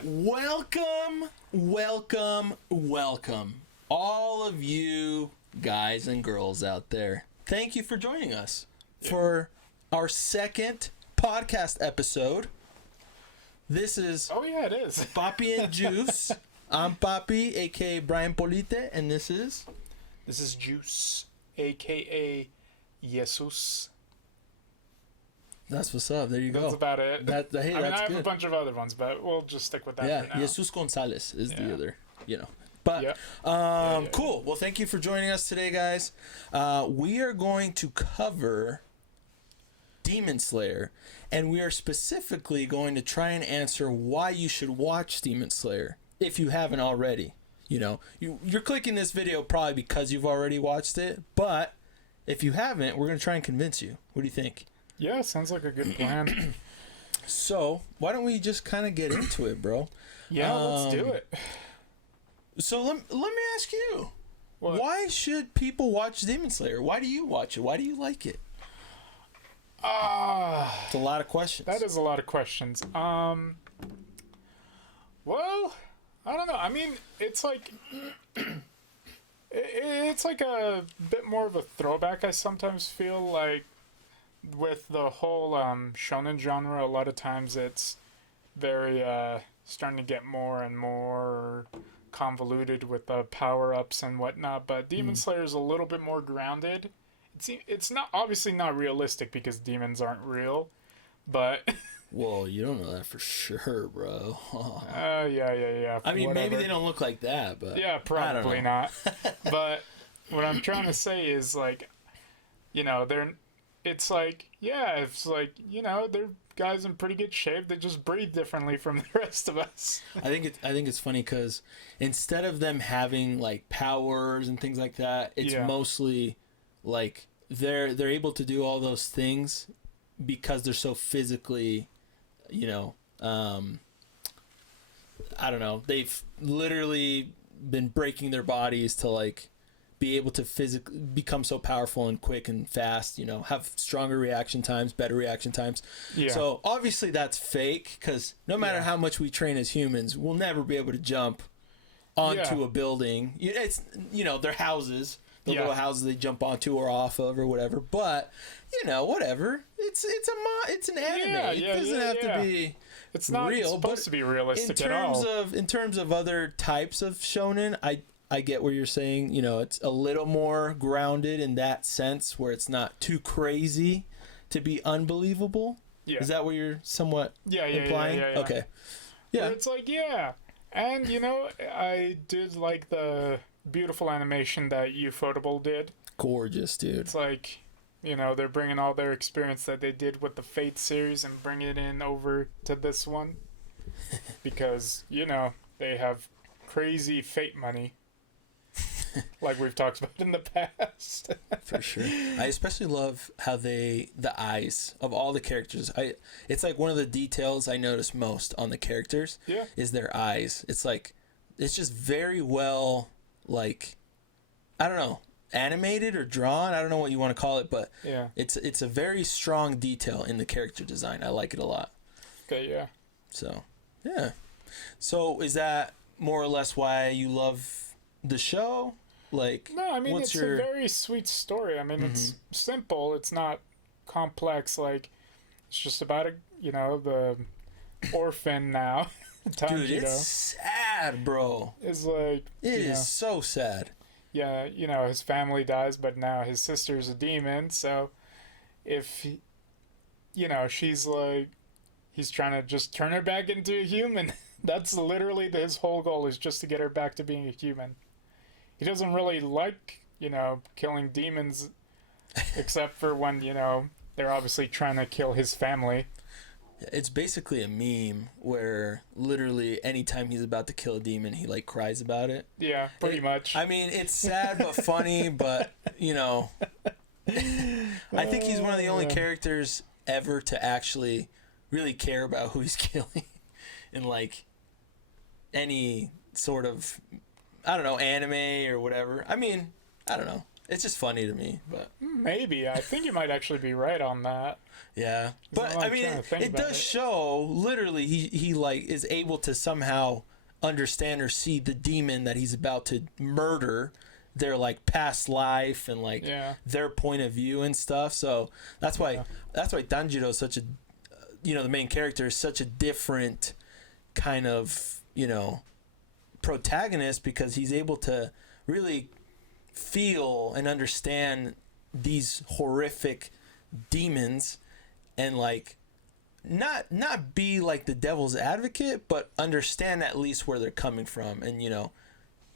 Welcome, all of you guys and girls out there. Thank you for joining us for our second podcast episode. This is it is Papi and Juice. I'm Papi, aka Brian Polite, and this is Juice, aka Jesus. That's what's up. There you go. That's about it. Hey, I that's have good. a bunch of other ones, but we'll just stick with that for now. Jesus Gonzalez is the other, But cool. Well, thank you for joining us today, guys. We are going to cover Demon Slayer, and we are specifically going to try and answer why you should watch Demon Slayer if you haven't already. You're clicking this video probably because you've already watched it, but if you haven't, we're going to try and convince you. What do you think? Yeah, sounds like a good plan. So, why don't we just kind of get into it, bro? Yeah, let's do it. So, let me ask you. What? Why should people watch Demon Slayer? Why do you watch it? Why do you like it? It's a lot of questions. That is a lot of questions. Well, I don't know. I mean, it's like it's like a bit more of a throwback. I sometimes feel like with the whole shonen genre. A lot of times it's very starting to get more and more convoluted with the power-ups and whatnot. But Demon Slayer is a little bit more grounded. It's not obviously not realistic because demons aren't real, but well, you don't know that for sure, bro. Yeah. I mean, whatever. maybe they don't look like that, but yeah, probably not. But what I'm trying to say is like, it's like they're guys in pretty good shape. They just breathe differently from the rest of us. I think it's funny because instead of them having like powers and things like that, it's mostly like they're able to do all those things because they're so physically, I don't know. They've literally been breaking their bodies to like be able to physically become so powerful and quick and fast, have stronger reaction times, better reaction times. Yeah. So obviously that's fake because no matter how much we train as humans, we'll never be able to jump onto a building. It's, their houses, the little houses they jump onto or off of or whatever. But, whatever. It's an anime. It doesn't have to be it's not real. Supposed to be realistic at all. In terms of other types of shonen, I get what you're saying. It's a little more grounded in that sense where it's not too crazy to be unbelievable. Yeah. Is that what you're somewhat implying? Yeah. Okay. Yeah. But it's like, And, I did like the beautiful animation that Ufotable did. Gorgeous, dude. It's like, they're bringing all their experience that they did with the Fate series and bringing it in over to this one. Because, they have crazy Fate money. Like we've talked about in the past. For sure. I especially love how the eyes of all the characters, it's like one of the details I notice most on the characters is their eyes. It's like, it's just very well, like, I don't know, animated or drawn. I don't know what you want to call it, but it's a very strong detail in the character design. I like it a lot. Okay, yeah. So, yeah. So is that more or less why you love the show? Like, no, I mean, it's a very sweet story. I mean, it's simple. It's not complex. Like, it's just about the orphan now. Dude, it's sad, bro. It's like... It is so sad. Yeah, his family dies, but now his sister's a demon, so if, she's like... He's trying to just turn her back into a human. That's literally his whole goal, is just to get her back to being a human. He doesn't really like, killing demons, except for when, they're obviously trying to kill his family. It's basically a meme where literally anytime he's about to kill a demon, he like cries about it. Yeah, pretty much. I mean, it's sad but funny, but, I think he's one of the only characters ever to actually really care about who he's killing in like any sort of, I don't know, anime or whatever. I mean, I don't know. It's just funny to me, but maybe I think you might actually be right on that. yeah. But I mean, it does show literally he like is able to somehow understand or see the demon that he's about to murder, their like past life and like their point of view and stuff. So that's why Tanjiro is such a, you know, the main character is such a different kind of, you know, protagonist, because he's able to really feel and understand these horrific demons and like not be like the devil's advocate, but understand at least where they're coming from. And, you know,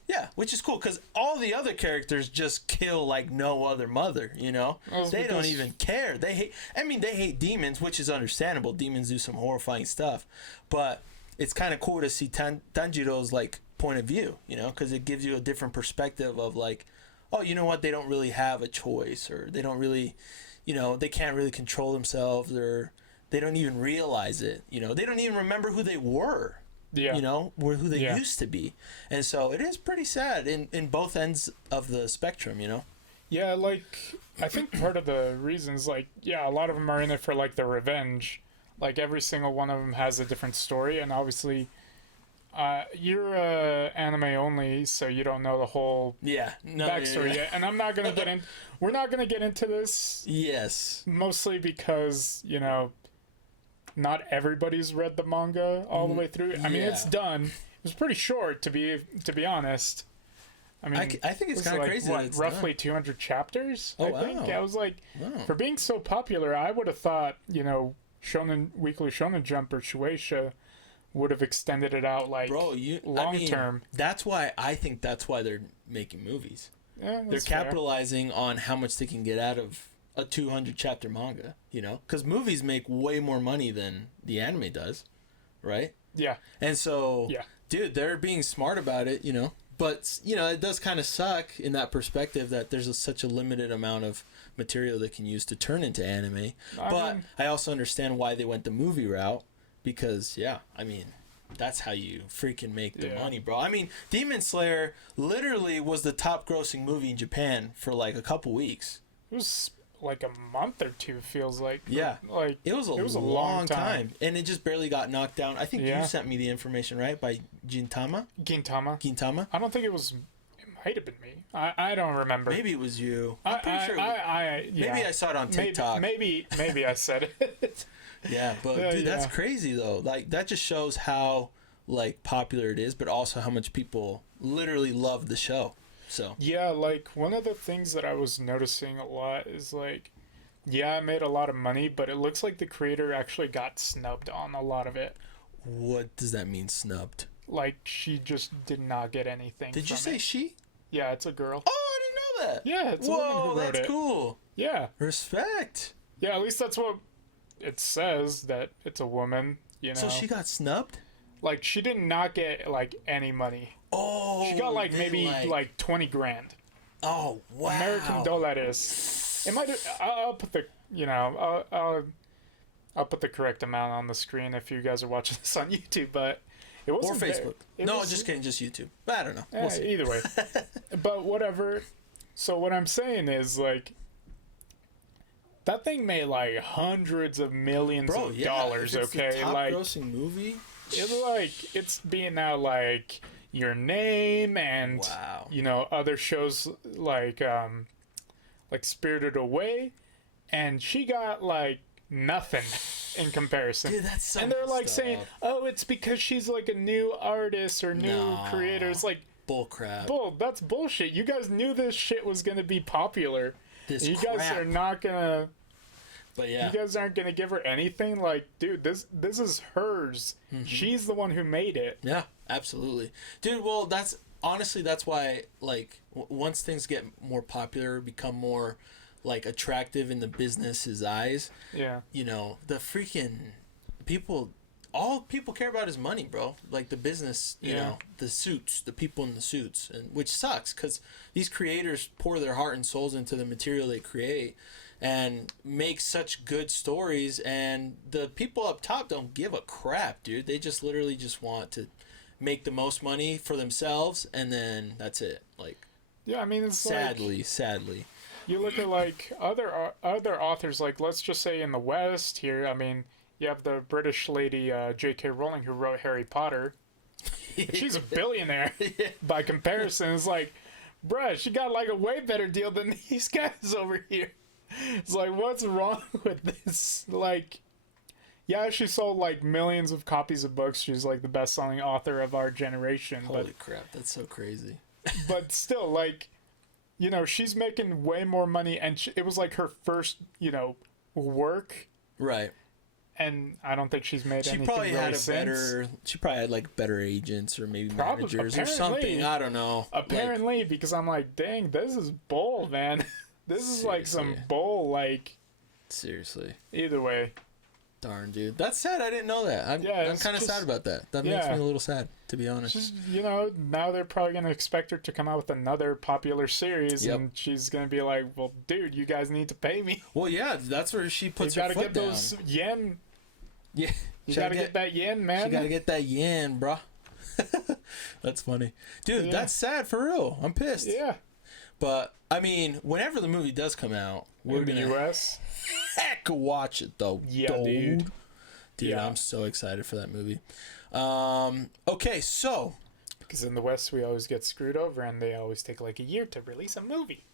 yeah, which is cool, because all the other characters just kill like no other mother, you know? They don't even care. They hate demons, which is understandable. Demons do some horrifying stuff. But it's kind of cool to see Tanjiro's like point of view, you know, because it gives you a different perspective of like, oh, you know what? They don't really have a choice, or they don't really, you know, they can't really control themselves, or they don't even realize it. You know, they don't even remember who they were. Yeah. You know, who they used to be. And so it is pretty sad in both ends of the spectrum, you know? Yeah, like, I think part of the reasons, like, yeah, a lot of them are in it for, like, the revenge. Like, every single one of them has a different story, and obviously, you're anime only, so you don't know the whole backstory yet. And I'm not going to get in... We're not going to get into this. Yes. Mostly because, you know, not everybody's read the manga all the way through. I mean, it's done. It was pretty short, to be honest. I mean, I think it's kind of crazy. What, roughly 200 chapters. Oh, I think I was like, for being so popular, I would have thought, you know, Weekly Shonen Jump or Shueisha would have extended it out like long term. That's why they're making movies. Yeah, they're capitalizing on how much they can get out of a 200 chapter manga, you know, because movies make way more money than the anime does, right? Yeah. And so, dude, they're being smart about it, you know. But, you know, it does kind of suck in that perspective that there's such a limited amount of material they can use to turn into anime. I also understand why they went the movie route, because, I mean, that's how you freaking make the money, bro. I mean, Demon Slayer literally was the top grossing movie in Japan for like a couple weeks. It was like a month or two, feels like. Yeah. Like it was a long time. And it just barely got knocked down. I think you sent me the information, right? By Gintama? Gintama. I don't think it was... It might have been me. I don't remember. Maybe it was you. I'm pretty sure maybe I saw it on TikTok. Maybe I said it. Yeah, but dude, that's crazy though. Like, that just shows how like popular it is, but also how much people literally love the show. So yeah, like one of the things that I was noticing a lot is like, I made a lot of money, but it looks like the creator actually got snubbed on a lot of it. What does that mean, snubbed? Like, she just did not get anything. Did you say she? Yeah, it's a girl. Oh, I didn't know that. Yeah, it's a woman who wrote it. That's cool. Yeah. Respect. Yeah, at least that's what it says, that it's a woman, you know. So she got snubbed? Like, she did not get, like, any money. Oh, she got like maybe like 20 grand. Oh, wow. American dollars. It might. I'll put the I'll put the correct amount on the screen if you guys are watching this on YouTube, but it wasn't. Or Facebook. Just kidding, just YouTube. But I don't know. We'll see. Either way, but whatever. So what I'm saying is like, that thing made like hundreds of millions of dollars. If it's the top grossing movie. It's being now like Your Name and you know, other shows like Spirited Away, and she got like nothing in comparison. Dude, that's so and they're like saying, oh, it's because she's like a new artist or new creator. It's like bullcrap. That's bullshit. You guys knew this shit was gonna be popular. You guys are not gonna. But yeah, you guys aren't gonna give her anything. Like, dude, this is hers. Mm-hmm. She's the one who made it. Yeah, absolutely, dude. Well, that's why, like, once things get more popular, become more like attractive in the business's eyes. Yeah. You know, the freaking people. All people care about is money, bro. Like the business, you know, the suits, the people in the suits, and which sucks because these creators pour their heart and souls into the material they create and make such good stories, and the people up top don't give a crap, dude. They just literally just want to make the most money for themselves, and then that's it. Like, Yeah, I mean, it's sadly. You look at like other authors, like let's just say in the West here. I mean, you have the British lady J.K. Rowling who wrote Harry Potter. She's a billionaire by comparison. It's like, bruh, she got like a way better deal than these guys over here. It's like, what's wrong with this? Like, yeah, she sold like millions of copies of books. She's like the best-selling author of our generation. Holy crap, that's so crazy. But still, like, you know, she's making way more money, and it was like her first, you know, work. Right. And I don't think she's made anything probably really had a since. better. She probably had like better agents or maybe managers or something. I don't know. Apparently, because I'm like, dang, this is bull, man. This is like some bull, like. Seriously. Either way. Darn, dude. That's sad. I didn't know that. I'm kind of sad about that. That makes me a little sad, to be honest. Just, you know, now they're probably going to expect her to come out with another popular series, and she's going to be like, well, dude, you guys need to pay me. Well, yeah, that's where she puts her foot down. You got to get those yen. Yeah. You got to get that yen, man. You got to get that yen, bruh. That's funny. Dude, that's sad for real. I'm pissed. Yeah. But, I mean, whenever the movie does come out, we're going to US. Heck, watch it, though. Yeah, dude. Dude, I'm so excited for that movie. Okay, so. Because in the West, we always get screwed over, and they always take like a year to release a movie.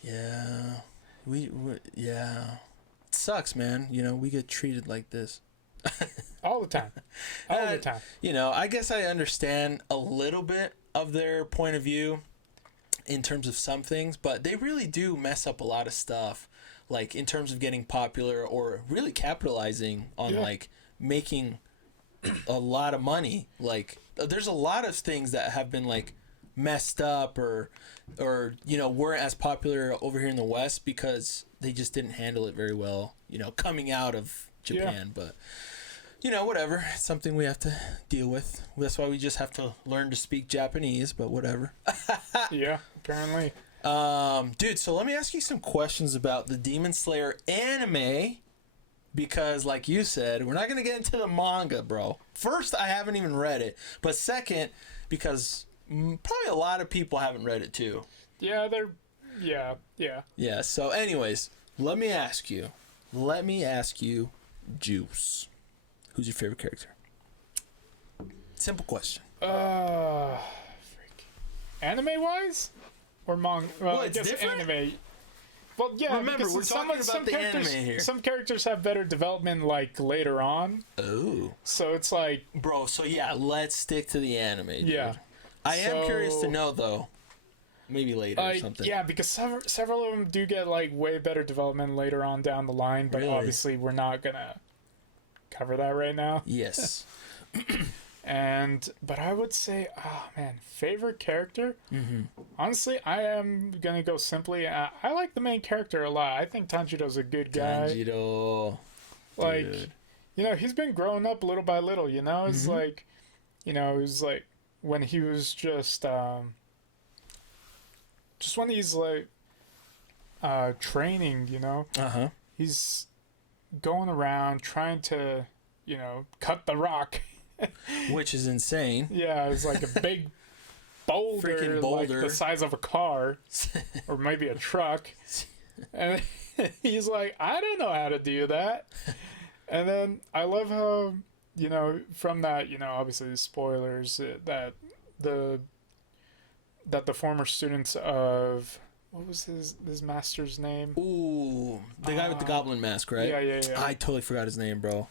Yeah. Yeah. It sucks, man. You know, we get treated like this. All the time. All the time. You know, I guess I understand a little bit of their point of view in terms of some things, but they really do mess up a lot of stuff, like in terms of getting popular or really capitalizing on like making a lot of money. Like there's a lot of things that have been like messed up or you know, weren't as popular over here in the West because they just didn't handle it very well, you know, coming out of Japan. But you know, whatever. It's something we have to deal with. That's why we just have to learn to speak Japanese, but whatever. Yeah, apparently. Dude, so let me ask you some questions about the Demon Slayer anime, because like you said, we're not going to get into the manga, bro. First, I haven't even read it, but second, because probably a lot of people haven't read it too. Yeah, yeah. So anyways, let me ask you, Juice, who's your favorite character? Simple question. Anime-wise? Or manga? Well, I guess different? Anime. Well, yeah, remember, we're talking about the anime here. Some characters have better development, like, later on. Oh. So it's like... Bro, so yeah, let's stick to the anime, dude. Yeah. I am curious to know, though. Maybe later or something. Yeah, because several of them do get, like, way better development later on down the line, but obviously we're not gonna cover that right now. Yes. But I would say, oh man, favorite character? Mm-hmm. Honestly, I am gonna go simply. I like the main character a lot. I think Tanjiro's a good guy. Tanjiro, like, you know, he's been growing up little by little. You know, it's like, you know, it was like when he was just when he's like, training. You know, he's going around trying to, you know, cut the rock. Which is insane. Yeah, it's like a big boulder, like the size of a car, or maybe a truck. And he's like, I don't know how to do that. And then I love how, you know, from that, you know, obviously the spoilers, that the former students of... What was his master's name? Ooh, the guy with the goblin mask, right? Yeah. I totally forgot his name, bro.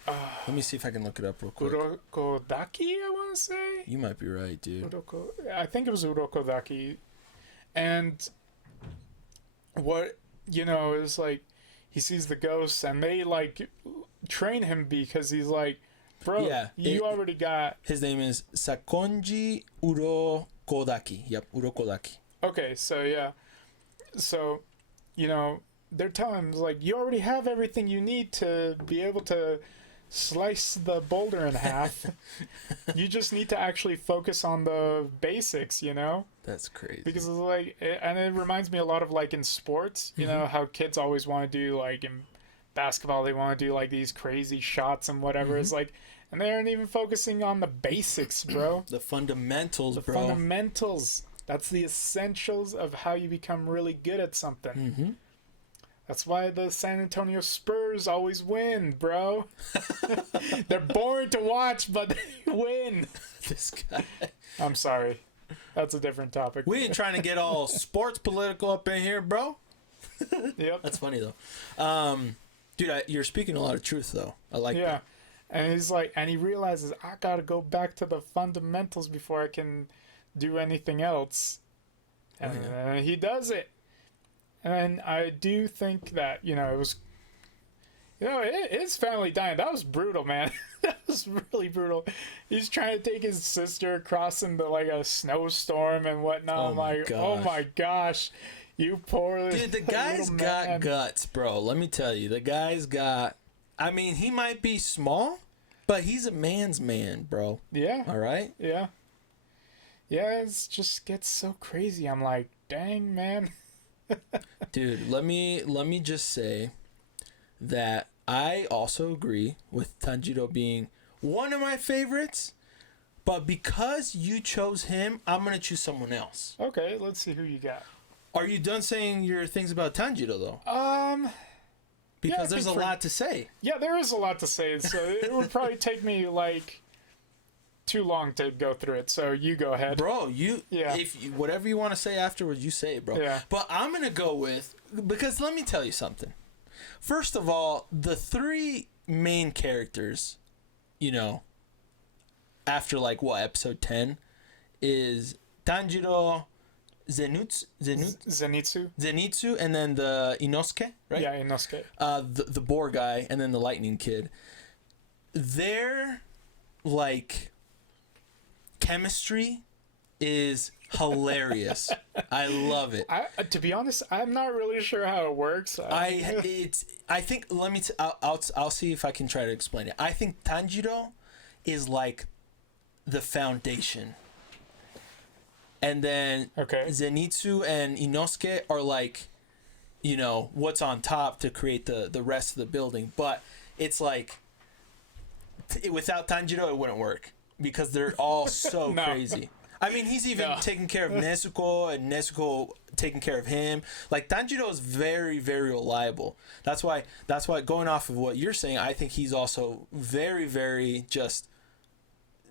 Let me see if I can look it up real quick. Urokodaki, I want to say? You might be right, dude. I think it was Urokodaki. And what, you know, it was like, he sees the ghosts, and they, like, train him because he's like, bro, you already got... His name is Sakonji Urokodaki. Yep, Urokodaki. Okay, so, yeah. So, you know, they're telling him, like, you already have everything you need to be able to slice the boulder in half. You just need to actually focus on the basics, you know? That's crazy. Because it's like, and it reminds me a lot of, like, in sports, you know, how kids always want to do, like, in basketball, they want to do, like, these crazy shots and whatever. It's like, and they aren't even focusing on the basics, bro. The fundamentals, the bro. Fundamentals. That's the essentials of how you become really good at something. Mm-hmm. That's why the San Antonio Spurs always win, bro. They're boring to watch, but they win. This guy. I'm sorry. That's a different topic. We ain't trying to get all sports political up in here, bro. Yep. That's funny, though. Dude, you're speaking a lot of truth, though. I like that. Yeah. And he's like, and he realizes, I got to go back to the fundamentals before I can do anything else. And he does it. And I do think that, it was, his family dying. That was brutal, man. That was really brutal. He's trying to take his sister across into like a snowstorm and whatnot. Oh I'm like, oh my gosh, you poor Dude, the guy's got man. guts, bro. Let me tell you. The guy's got, I mean, he might be small, but he's a man's man, bro. Yeah. All right? Yeah. Yeah, it just gets so crazy. I'm like, dang, man. Dude, let me just say that I also agree with Tanjiro being one of my favorites, but because you chose him, I'm going to choose someone else. Okay, let's see who you got. Are you done saying your things about Tanjiro, though? Because there's a lot to say. Yeah, there is a lot to say, so it would probably take me, like, too long to go through it, so you go ahead. Bro, Yeah. Whatever you want to say afterwards, you say it, bro. Yeah. But I'm going to go with, because let me tell you something. First of all, the three main characters, after like episode 10 is Tanjiro, Zenitsu, and then the Inosuke, right? Yeah, Inosuke. The boar guy, and then the lightning kid. Their like chemistry is hilarious. I love it. To be honest, I'm not really sure how it works. I think I'll see if I can try to explain it. I think Tanjiro is like the foundation. And then Zenitsu and Inosuke are like, what's on top to create the rest of the building. But it's like, without Tanjiro, it wouldn't work. Because they're all so crazy. I mean, he's even taking care of Nezuko, and Nezuko taking care of him. Like, Tanjiro is very, very reliable. That's why, going off of what you're saying, I think he's also very, very just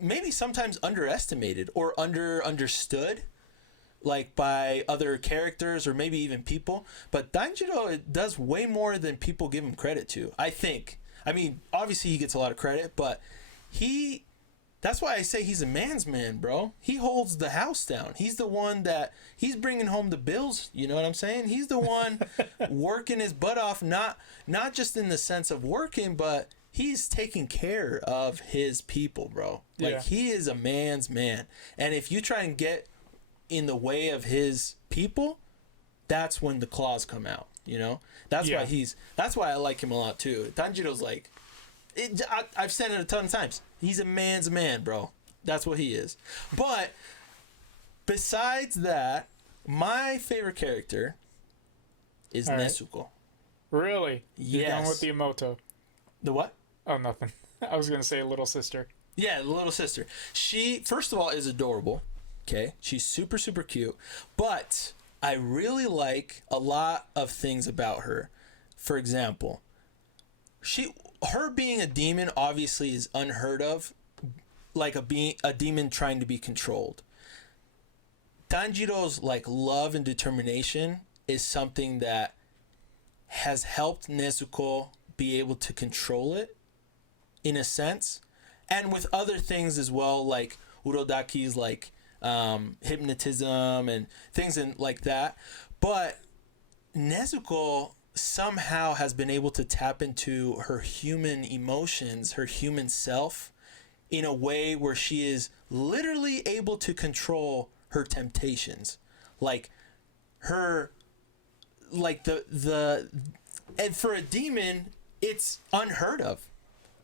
maybe sometimes underestimated or understood, like by other characters or maybe even people. But Tanjiro does way more than people give him credit to, I think. I mean, obviously he gets a lot of credit, but that's why I say he's a man's man, bro. He holds the house down. He's the one he's bringing home the bills. You know what I'm saying? He's the one working his butt off, not just in the sense of working, but he's taking care of his people, bro. Like, he is a man's man. And if you try and get in the way of his people, that's when the claws come out, That's why I like him a lot, too. Tanjiro's like, I've said it a ton of times. He's a man's man, bro. That's what he is. But besides that, my favorite character is Nezuko. Really? Yes. You're done with the Emoto? The what? Oh, nothing. I was going to say little sister. Yeah, the little sister. She, first of all, is adorable. Okay? She's super, super cute. But I really like a lot of things about her. For example, her being a demon obviously is unheard of, like a demon trying to be controlled. Tanjiro's like love and determination is something that has helped Nezuko be able to control it in a sense, and with other things as well, like Urodaki's like hypnotism and things like that. But Nezuko somehow has been able to tap into her human emotions, her human self, in a way where she is literally able to control her temptations. Like her, like and for a demon, it's unheard of.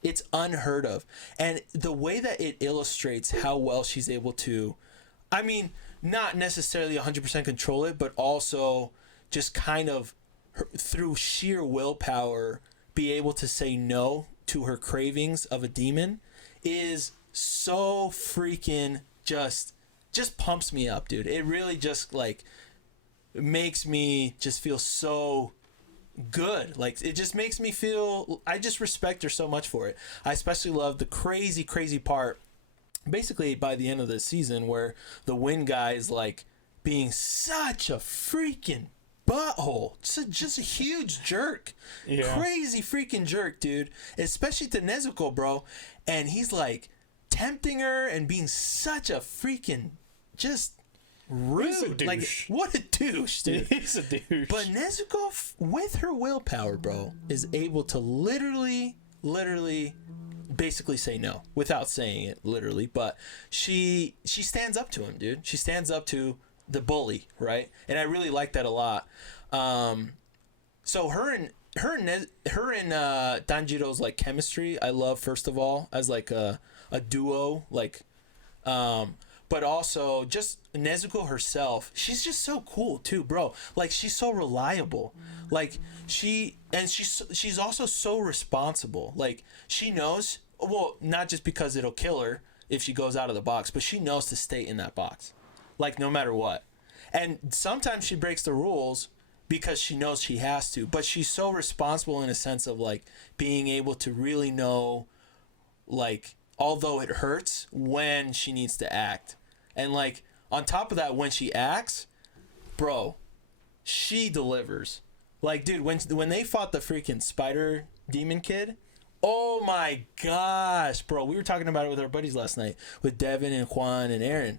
It's unheard of. And the way that it illustrates how well she's able to, I mean, not necessarily 100% control it, but also just kind of through sheer willpower be able to say no to her cravings of a demon is so freaking just just pumps me up, dude. It really just like makes me just feel so good. Like it just makes me feel, I just respect her so much for it. I especially love the crazy part basically by the end of the season where the Wind guy is like being such a freaking butthole, just a huge jerk. Crazy freaking jerk, dude, especially to Nezuko, bro. And he's like tempting her and being such a freaking just rude. Like, what a douche, dude. He's a douche. But Nezuko, with her willpower, bro, is able to literally basically say no without saying it literally. But she stands up to him, dude. She stands up to the bully, right? And I really like that a lot. So her and Tanjiro's like chemistry, I love, first of all, as like a duo, like but also just Nezuko herself, she's just so cool too, bro. Like she's so reliable. Like she's also so responsible. Like she knows, well, not just because it'll kill her if she goes out of the box, but she knows to stay in that box. Like no matter what. And sometimes she breaks the rules because she knows she has to, but she's so responsible in a sense of like being able to really know, like, although it hurts, when she needs to act. And like on top of that, when she acts, bro, she delivers. Like, dude, when they fought the freaking spider demon kid, oh my gosh, bro, we were talking about it with our buddies last night with Devin and Juan and Aaron.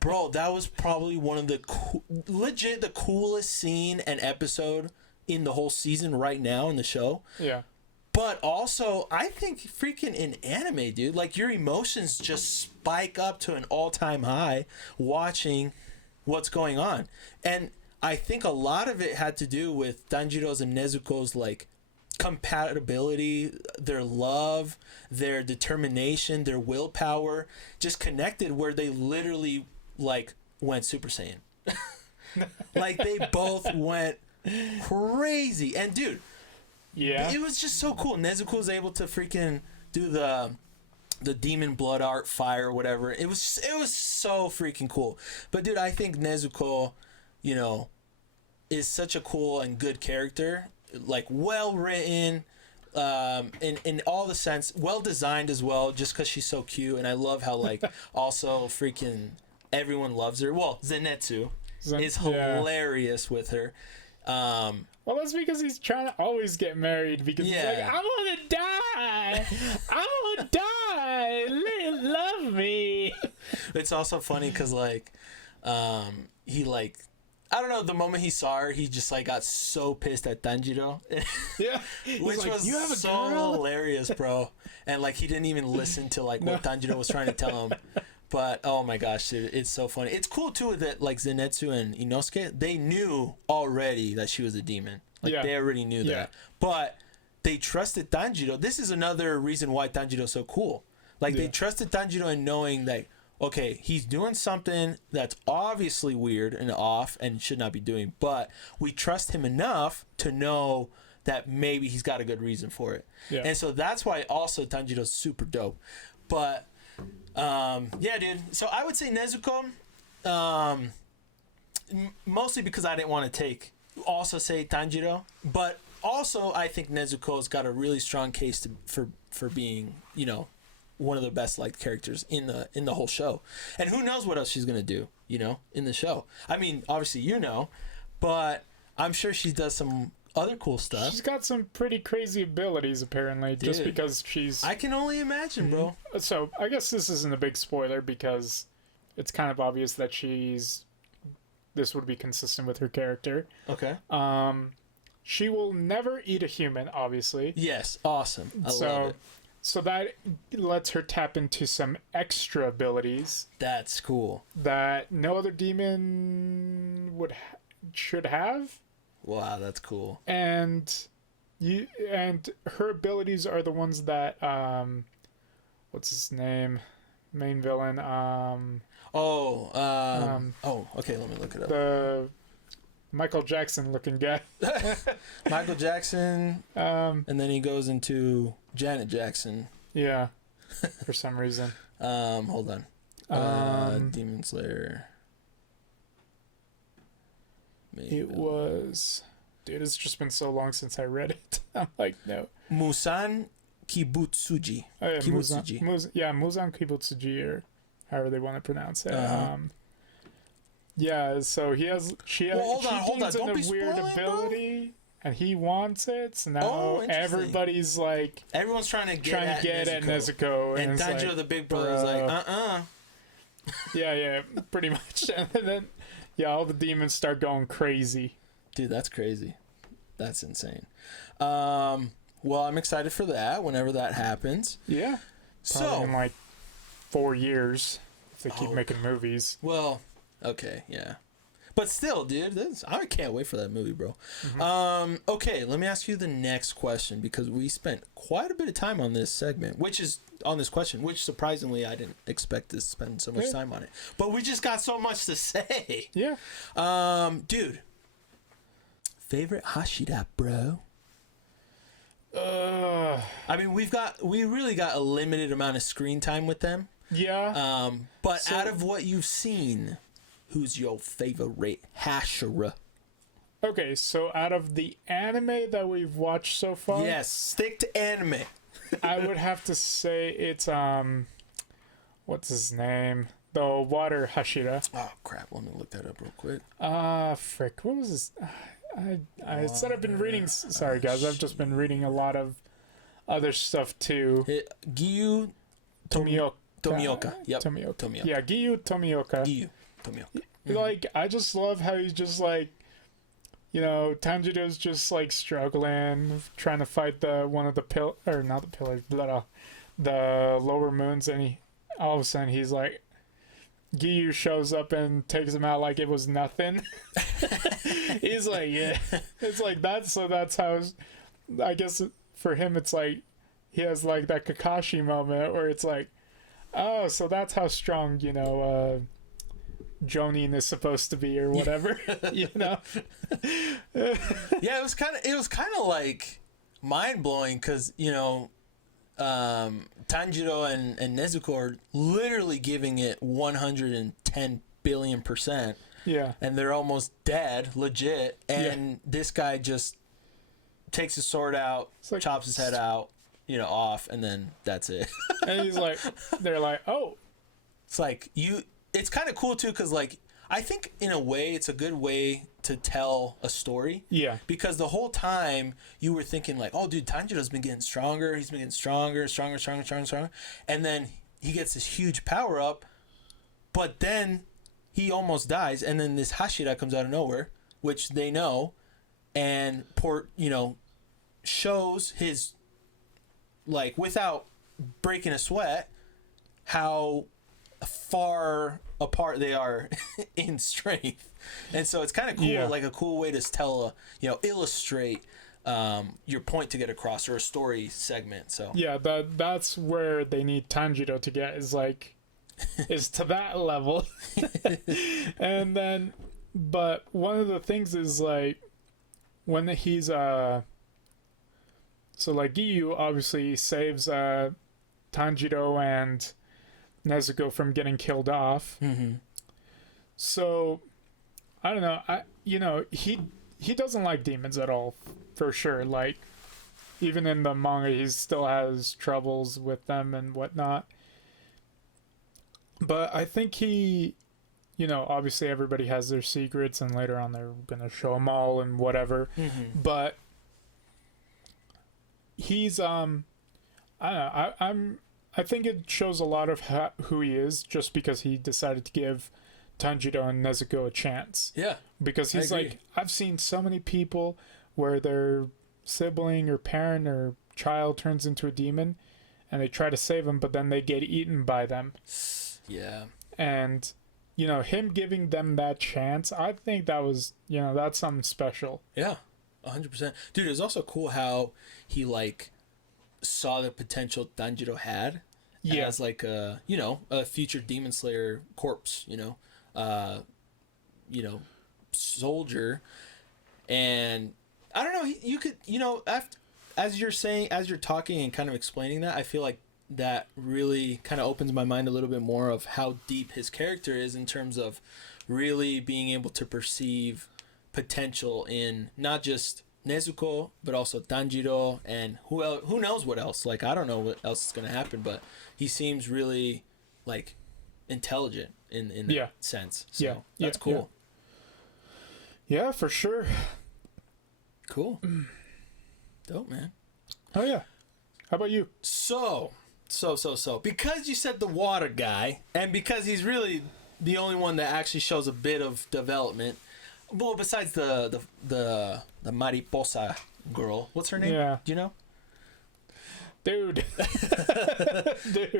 Bro, that was probably one of the legit the coolest scene and episode in the whole season right now in the show. Yeah. But also, I think freaking in anime, dude, like your emotions just spike up to an all-time high watching what's going on. And I think a lot of it had to do with Tanjiro's and Nezuko's like compatibility, their love, their determination, their willpower, just connected where they literally like went Super Saiyan. Like they both went crazy. And dude, yeah, it was just so cool. Nezuko was able to freaking do the demon blood art fire or whatever. It was so freaking cool. But dude, I think Nezuko, you know, is such a cool and good character. Like well written, in all the sense, well designed as well, just because she's so cute. And I love how like also freaking everyone loves her. Well, Zenitsu is hilarious with her. Well, that's because he's trying to always get married because he's like, I want to die. I want to die. Love me. It's also funny because like, he like, I don't know, the moment he saw her, he just like got so pissed at Tanjiro. Yeah. Which like, was so hilarious, bro. And like he didn't even listen to like what Tanjiro was trying to tell him. But oh my gosh, dude, it's so funny. It's cool too that like Zenitsu and Inosuke, they knew already that she was a demon. Like they already knew that. But they trusted Tanjiro. This is another reason why Tanjiro's so cool. Like they trusted Tanjiro in knowing that, okay, he's doing something that's obviously weird and off and should not be doing, but we trust him enough to know that maybe he's got a good reason for it. Yeah. And so that's why also Tanjiro's super dope. But yeah, dude. So I would say Nezuko, mostly because I didn't want to also say Tanjiro, but also I think Nezuko's got a really strong case for being, you know, one of the best liked characters in the whole show. And who knows what else she's gonna do, you know, in the show. I mean, obviously you know, but I'm sure she does some other cool stuff. She's got some pretty crazy abilities apparently. Dude, just because she's, I can only imagine, bro. So I guess this isn't a big spoiler because it's kind of obvious that this would be consistent with her character. Okay. She will never eat a human, obviously. Yes, awesome. I love it. So that lets her tap into some extra abilities. That's cool. That no other demon should have. Wow, that's cool. And her abilities are the ones that what's his name? Main villain. Okay, let me look it up. The Michael Jackson looking guy. Michael Jackson. And then he goes into Janet Jackson. Yeah. For some reason. Hold on. Demon Slayer. Maybe. It was... Dude, it's just been so long since I read it. I'm like, no. Musan Kibutsuji. Oh, yeah, Kibutsuji. Muzan Kibutsuji, or however they want to pronounce it. Uh-huh. Yeah, so she has hold on. gains Don't a be weird spoiling, ability, and he wants it. So now everybody's like everyone's trying to get at Nezuko, and Tanjiro, like, the big brother, is like, Yeah, pretty much. And then, all the demons start going crazy. Dude, that's crazy. That's insane. Well, I'm excited for that whenever that happens. Yeah. Probably in like 4 years if they keep making movies. Well, okay, yeah. But still, dude, I can't wait for that movie, bro. Mm-hmm. Okay, let me ask you the next question, because we spent quite a bit of time on this segment, which surprisingly I didn't expect to spend so much time on it. But we just got so much to say. Yeah. Dude. Favorite Hashira, bro? I mean, we really got a limited amount of screen time with them. Yeah. But out of what you've seen, who's your favorite Hashira? Okay, so out of the anime that we've watched so far, yes, stick to anime. I would have to say it's what's his name? The water Hashira. Oh crap! Let me look that up real quick. Frick, what was his? I said I've been reading. Sorry, guys, I've just been reading a lot of other stuff too. Giyu Tomioka. Yep. Tomioka. Yeah, Giyu Tomioka. Mm-hmm. Like, I just love how he's just like, Tanjiro's just like struggling, trying to fight the lower moons, and he all of a sudden he's like, Giyu shows up and takes him out like it was nothing. He's like, yeah. It's like that. So that's how, I guess for him, it's like he has like that Kakashi moment where it's like, oh, so that's how strong, Jonin is supposed to be, or whatever. Yeah, it was kind of like mind blowing, because Tanjiro and Nezuko are literally giving it 110 billion%. Yeah. And they're almost dead, legit. And this guy just takes his sword out, like, chops his head out, off, and then that's it. And he's like, they're like, oh. It's like, it's kind of cool too, because like, I think in a way it's a good way to tell a story. Yeah. Because the whole time you were thinking like, oh dude, Tanjiro's been getting stronger. He's been getting stronger. And then he gets this huge power up, but then he almost dies. And then this Hashira comes out of nowhere, which they know, and shows his, like, without breaking a sweat, how far apart they are in strength. And so it's kind of cool, like a cool way to tell illustrate your point to get across, or a story segment. So yeah, that's where they need Tanjiro to get, is to that level. And then, but one of the things is like, when he's so like Giyu obviously saves Tanjiro and Nezuko from getting killed off. Mm-hmm. So I don't know. He doesn't like demons at all, for sure. Like, even in the manga, he still has troubles with them and whatnot. But I think he, obviously everybody has their secrets, and later on they're gonna show them all and whatever. Mm-hmm. But he's I don't know. I think it shows a lot of who he is, just because he decided to give Tanjiro and Nezuko a chance. Yeah. Because he's like, I've seen so many people where their sibling or parent or child turns into a demon, and they try to save them, but then they get eaten by them. Yeah. And, him giving them that chance, I think that was, that's something special. Yeah, 100%. Dude, it was also cool how he, like, saw the potential Tanjiro had as like a future Demon Slayer corpse, soldier. And I don't know, you could, as you're talking and kind of explaining that, I feel like that really kind of opens my mind a little bit more of how deep his character is in terms of really being able to perceive potential in not just Nezuko, but also Tanjiro, and who knows what else. Like, I don't know what else is going to happen, but he seems really, like, intelligent in that sense. So that's cool. Yeah, for sure. Cool. Dope, man. Oh, yeah. How about you? So, because you said the water guy, and because he's really the only one that actually shows a bit of development, well, besides the mariposa girl, what's her name? Yeah. Do you know? Dude.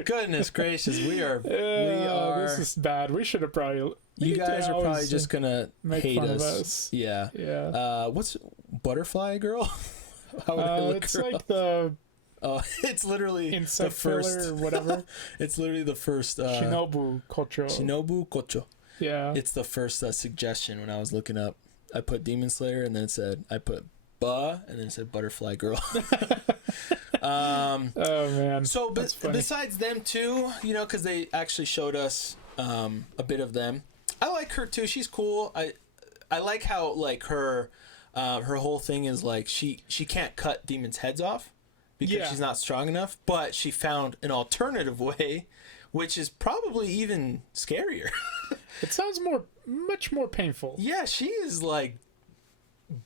Goodness gracious, we are. This is bad. We should have probably. You guys are probably just gonna hate fun us. of us. Yeah. Yeah. What's butterfly girl? How would I look it's her like up? the. Oh, it's literally Insect the first killer or whatever. It's literally the first. Shinobu Kocho. Shinobu Kocho. Yeah. It's the first suggestion when I was looking up. I put Demon Slayer, and then it said I put and then it said Butterfly Girl. Oh man. So besides them too, you know, because they actually showed us a bit of them. I like her too. She's cool. I like how like her whole thing is like she can't cut demons' heads off because she's not strong enough, but she found an alternative way, which is probably even scarier. It sounds much more painful. Yeah, she is like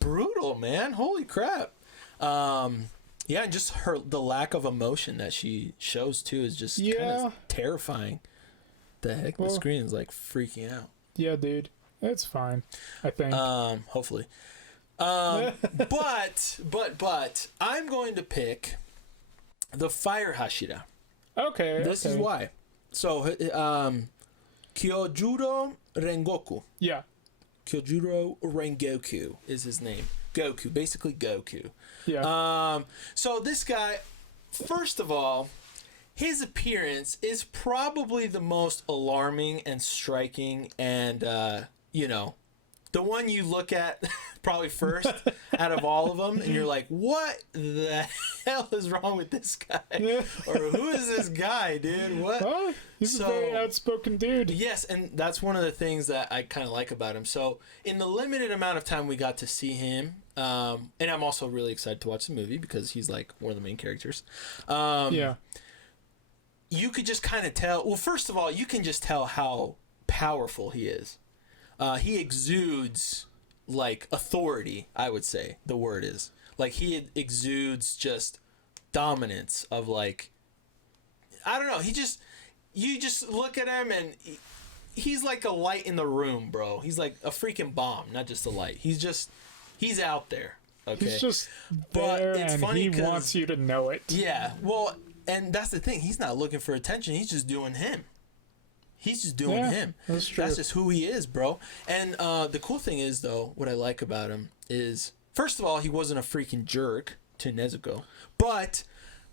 brutal, man. Holy crap. Yeah, and just the lack of emotion that she shows too is just kind of terrifying. The heck, the screen is like freaking out. Yeah, dude, it's fine. I think. Hopefully. But I'm going to pick the Fire Hashira. Okay. This is why. So, Kyojuro Rengoku. Yeah. Kyojuro Rengoku is his name. Goku, basically Goku. Yeah. So this guy, first of all, his appearance is probably the most alarming and striking, and you know, the one you look at probably first out of all of them, and you're like, what the hell is wrong with this guy? Yeah. Or who is this guy, dude? What? Well, he's a very outspoken dude. Yes, and that's one of the things that I kind of like about him. So in the limited amount of time we got to see him, and I'm also really excited to watch the movie because he's like one of the main characters. Yeah. You could just kind of tell. Well, first of all, you can just tell how powerful he is. He exudes like authority, I would say the word is. Like he exudes just dominance of like, I don't know. You just look at him and he's like a light in the room, bro. He's like a freaking bomb, not just a light. He's out there. Okay. He's just there, it's and funny he wants you to know it. Yeah. Well, and that's the thing. He's not looking for attention. He's just doing him. He's just doing him. That's true. That's just who he is, bro. And the cool thing is, though, what I like about him is, first of all, he wasn't a freaking jerk to Nezuko. But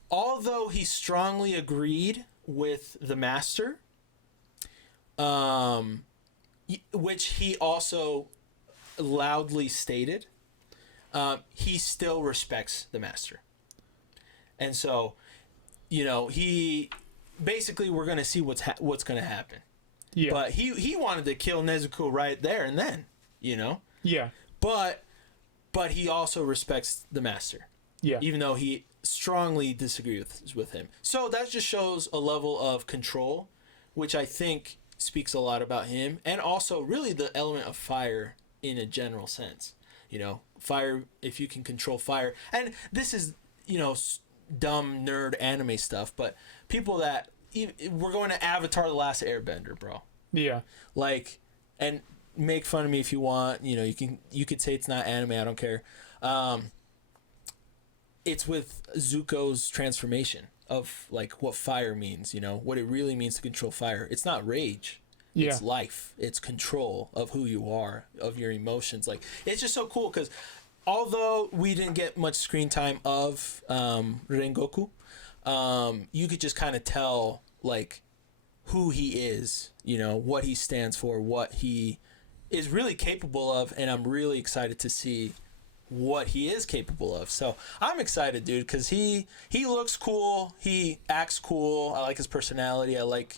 although he strongly agreed with the master, which he also loudly stated, he still respects the master. And so, you know, basically we're going to see what's going to happen. Yeah. But he wanted to kill Nezuko right there and then, you know? Yeah. But he also respects the master. Yeah. Even though he strongly disagrees with him. So that just shows a level of control, which I think speaks a lot about him, and also really the element of fire in a general sense. You know, fire, if you can control fire. And this is, you know, dumb nerd anime stuff, but people that we're going to Avatar: The Last Airbender, bro. Yeah. Like, and make fun of me if you want. You know, you could say it's not anime. I don't care. It's with Zuko's transformation of like what fire means. You know, what it really means to control fire. It's not rage. Yeah. It's life. It's control of who you are, of your emotions. Like, it's just so cool because although we didn't get much screen time of Rengoku, you could just kind of tell like who he is, you know, what he stands for, what he is really capable of, and I'm really excited to see what he is capable of. So I'm excited, dude, because he looks cool. He acts cool. I like his personality. I like,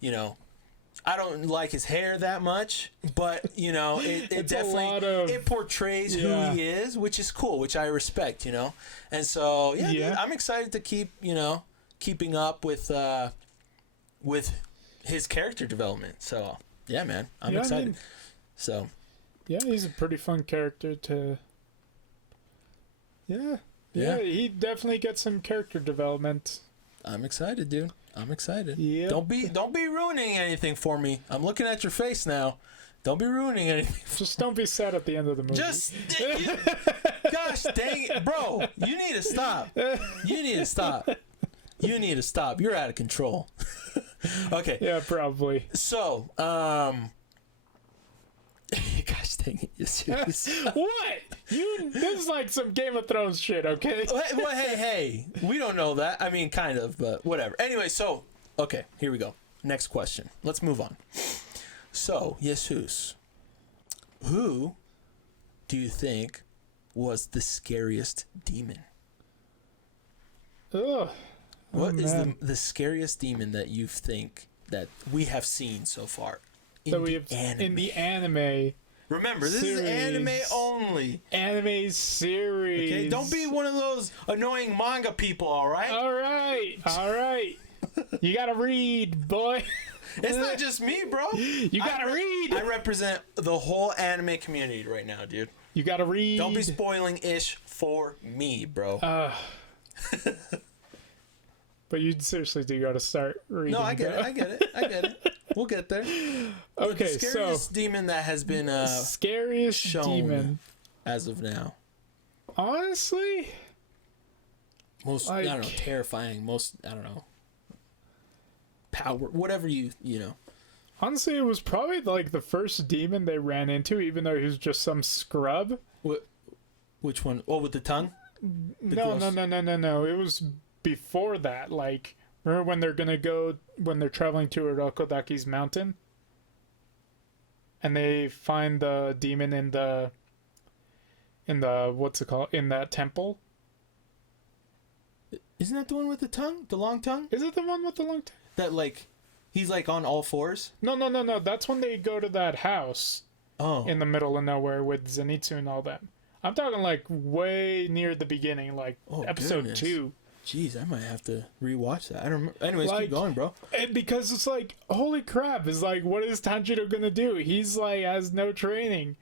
you know, I don't like his hair that much, but, you know, it definitely it portrays who he is, which is cool, which I respect, you know. And so, dude, I'm excited to keep, you know, keeping up with his character development. So, yeah, man, I'm excited. I mean, so, yeah, he's a pretty fun character to... Yeah, he definitely gets some character development. I'm excited, dude. I'm excited. Yeah. Don't be ruining anything for me. I'm looking at your face now. Don't be ruining anything. Just don't be sad at the end of the movie. Gosh dang it, bro! You need to stop. You need to stop. You need to stop. You're out of control. Okay. Yeah, probably. So, gosh dang it, you serious? What? This is like some Game of Thrones shit, okay? Well, hey, we don't know that. I mean, kind of, but whatever. Anyway, so, okay, here we go. Next question. Let's move on. So, Jesus, who do you think was the scariest demon? Ugh. What is the scariest demon that you think that we have seen so far? In the anime. Remember, this is anime only. Anime series. Okay, don't be one of those annoying manga people, all right? All right. You gotta read, boy. It's not just me, bro. You gotta read. I represent the whole anime community right now, dude. You gotta read. Don't be spoiling ish for me, bro. But you seriously do gotta start reading. No, I get it. We'll get there. Okay, the scariest demon that has been scariest shown demon as of now. Honestly, most I don't know, terrifying. Most I don't know, power. Whatever you know. Honestly, it was probably like the first demon they ran into, even though he was just some scrub. Which one? Oh, with the tongue? No. It was before that. Like, remember when they're traveling to Urokodaki's mountain? And they find the demon in the what's it called? In that temple? Isn't that the one with the tongue? The long tongue? Is it the one with the long tongue? That, like, he's, like, on all fours? No. That's when they go to that house. Oh. In the middle of nowhere with Zenitsu and all that. I'm talking, like, way near the beginning, like, episode 2. Jeez, I might have to rewatch that. I don't remember. Anyways, keep going, bro. And because it's like, holy crap, it's like, what is Tanjiro gonna do? He's like, has no training.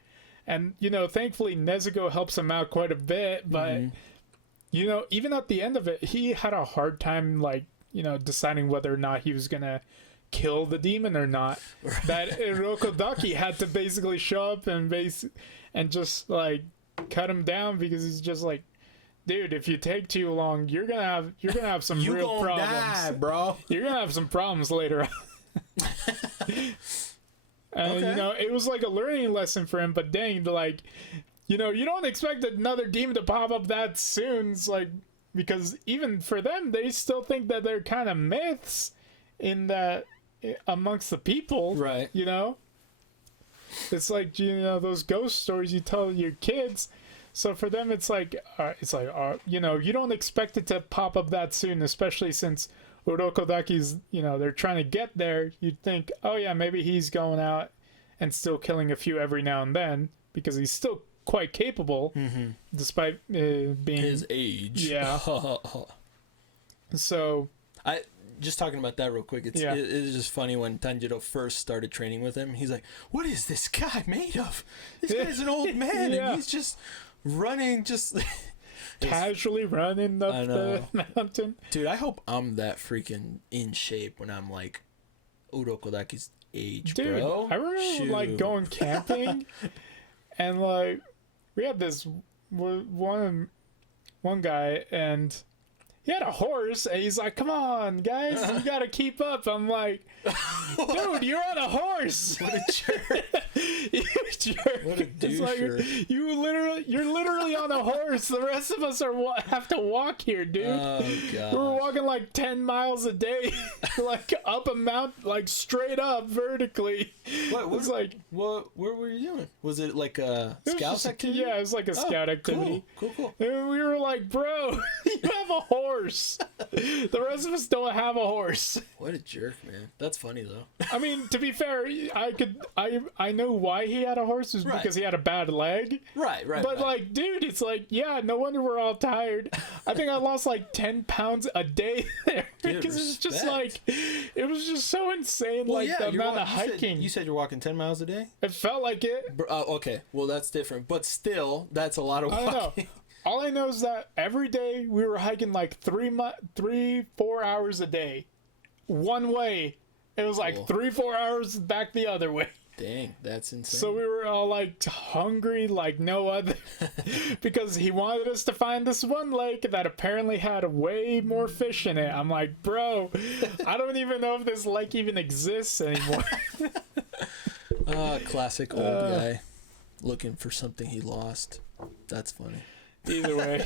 And, you know, thankfully Nezuko helps him out quite a bit, but, you know, even at the end of it, he had a hard time, like, you know, deciding whether or not he was gonna kill the demon or not. That Urokodaki had to basically show up and just, like, cut him down because he's just like, dude, if you take too long, you're gonna have some real problems, die, bro. You're gonna have some problems later on. And you know, it was like a learning lesson for him. But dang, like, you know, you don't expect another demon to pop up that soon. It's like, because even for them, they still think that they're kind of myths in that amongst the people, right? You know, it's like, you know, those ghost stories you tell your kids. So for them, it's like, you know, you don't expect it to pop up that soon, especially since Urokodaki's, you know, they're trying to get there. You'd think, oh yeah, maybe he's going out and still killing a few every now and then because he's still quite capable, despite being his age. Yeah. So just talking about that real quick. It is just funny when Tanjiro first started training with him. He's like, "What is this guy made of? This guy's an old man, and he's just running, just casually running up the mountain." Dude, I hope I'm that freaking in shape when I'm like Urokodaki's age, dude, bro. I remember like going camping, and like we had this one guy, and he had a horse, and he's like, come on, guys, you gotta keep up. I'm like, dude, you're on a horse. What a jerk. You jerk. What a It's like, doucher. you're literally on a horse. The rest of us have to walk here, dude. Oh, God. We were walking like 10 miles a day, like up a mountain, like straight up vertically. What It's like, what were you doing? Was it like a it was scout just- activity? Yeah, it was like a scout activity. Cool. And we were like, bro, you have a horse. The rest of us don't have a horse. What a jerk, man. That's funny though. I mean, to be fair, I know why he had a horse was Right. because he had a bad leg. Right. But like, dude, it's like, yeah, no wonder we're all tired. I think I lost like 10 pounds a day there Dude, because it's just respect. like, it was just so insane. Well, like yeah, the amount of you said- hiking. You said you're walking 10 miles a day? It felt like it. Okay, well that's different, but still, that's a lot of I walking. don't know. All I know is that every day we were hiking like 4 hours a day, one way. It was like Cool. 3-4 hours back the other way. Dang, that's insane. So we were all like hungry like no other because he wanted us to find this one lake that apparently had way more fish in it. I'm like, bro, I don't even know if this lake even exists anymore. Classic old guy looking for something he lost. That's funny. Either way.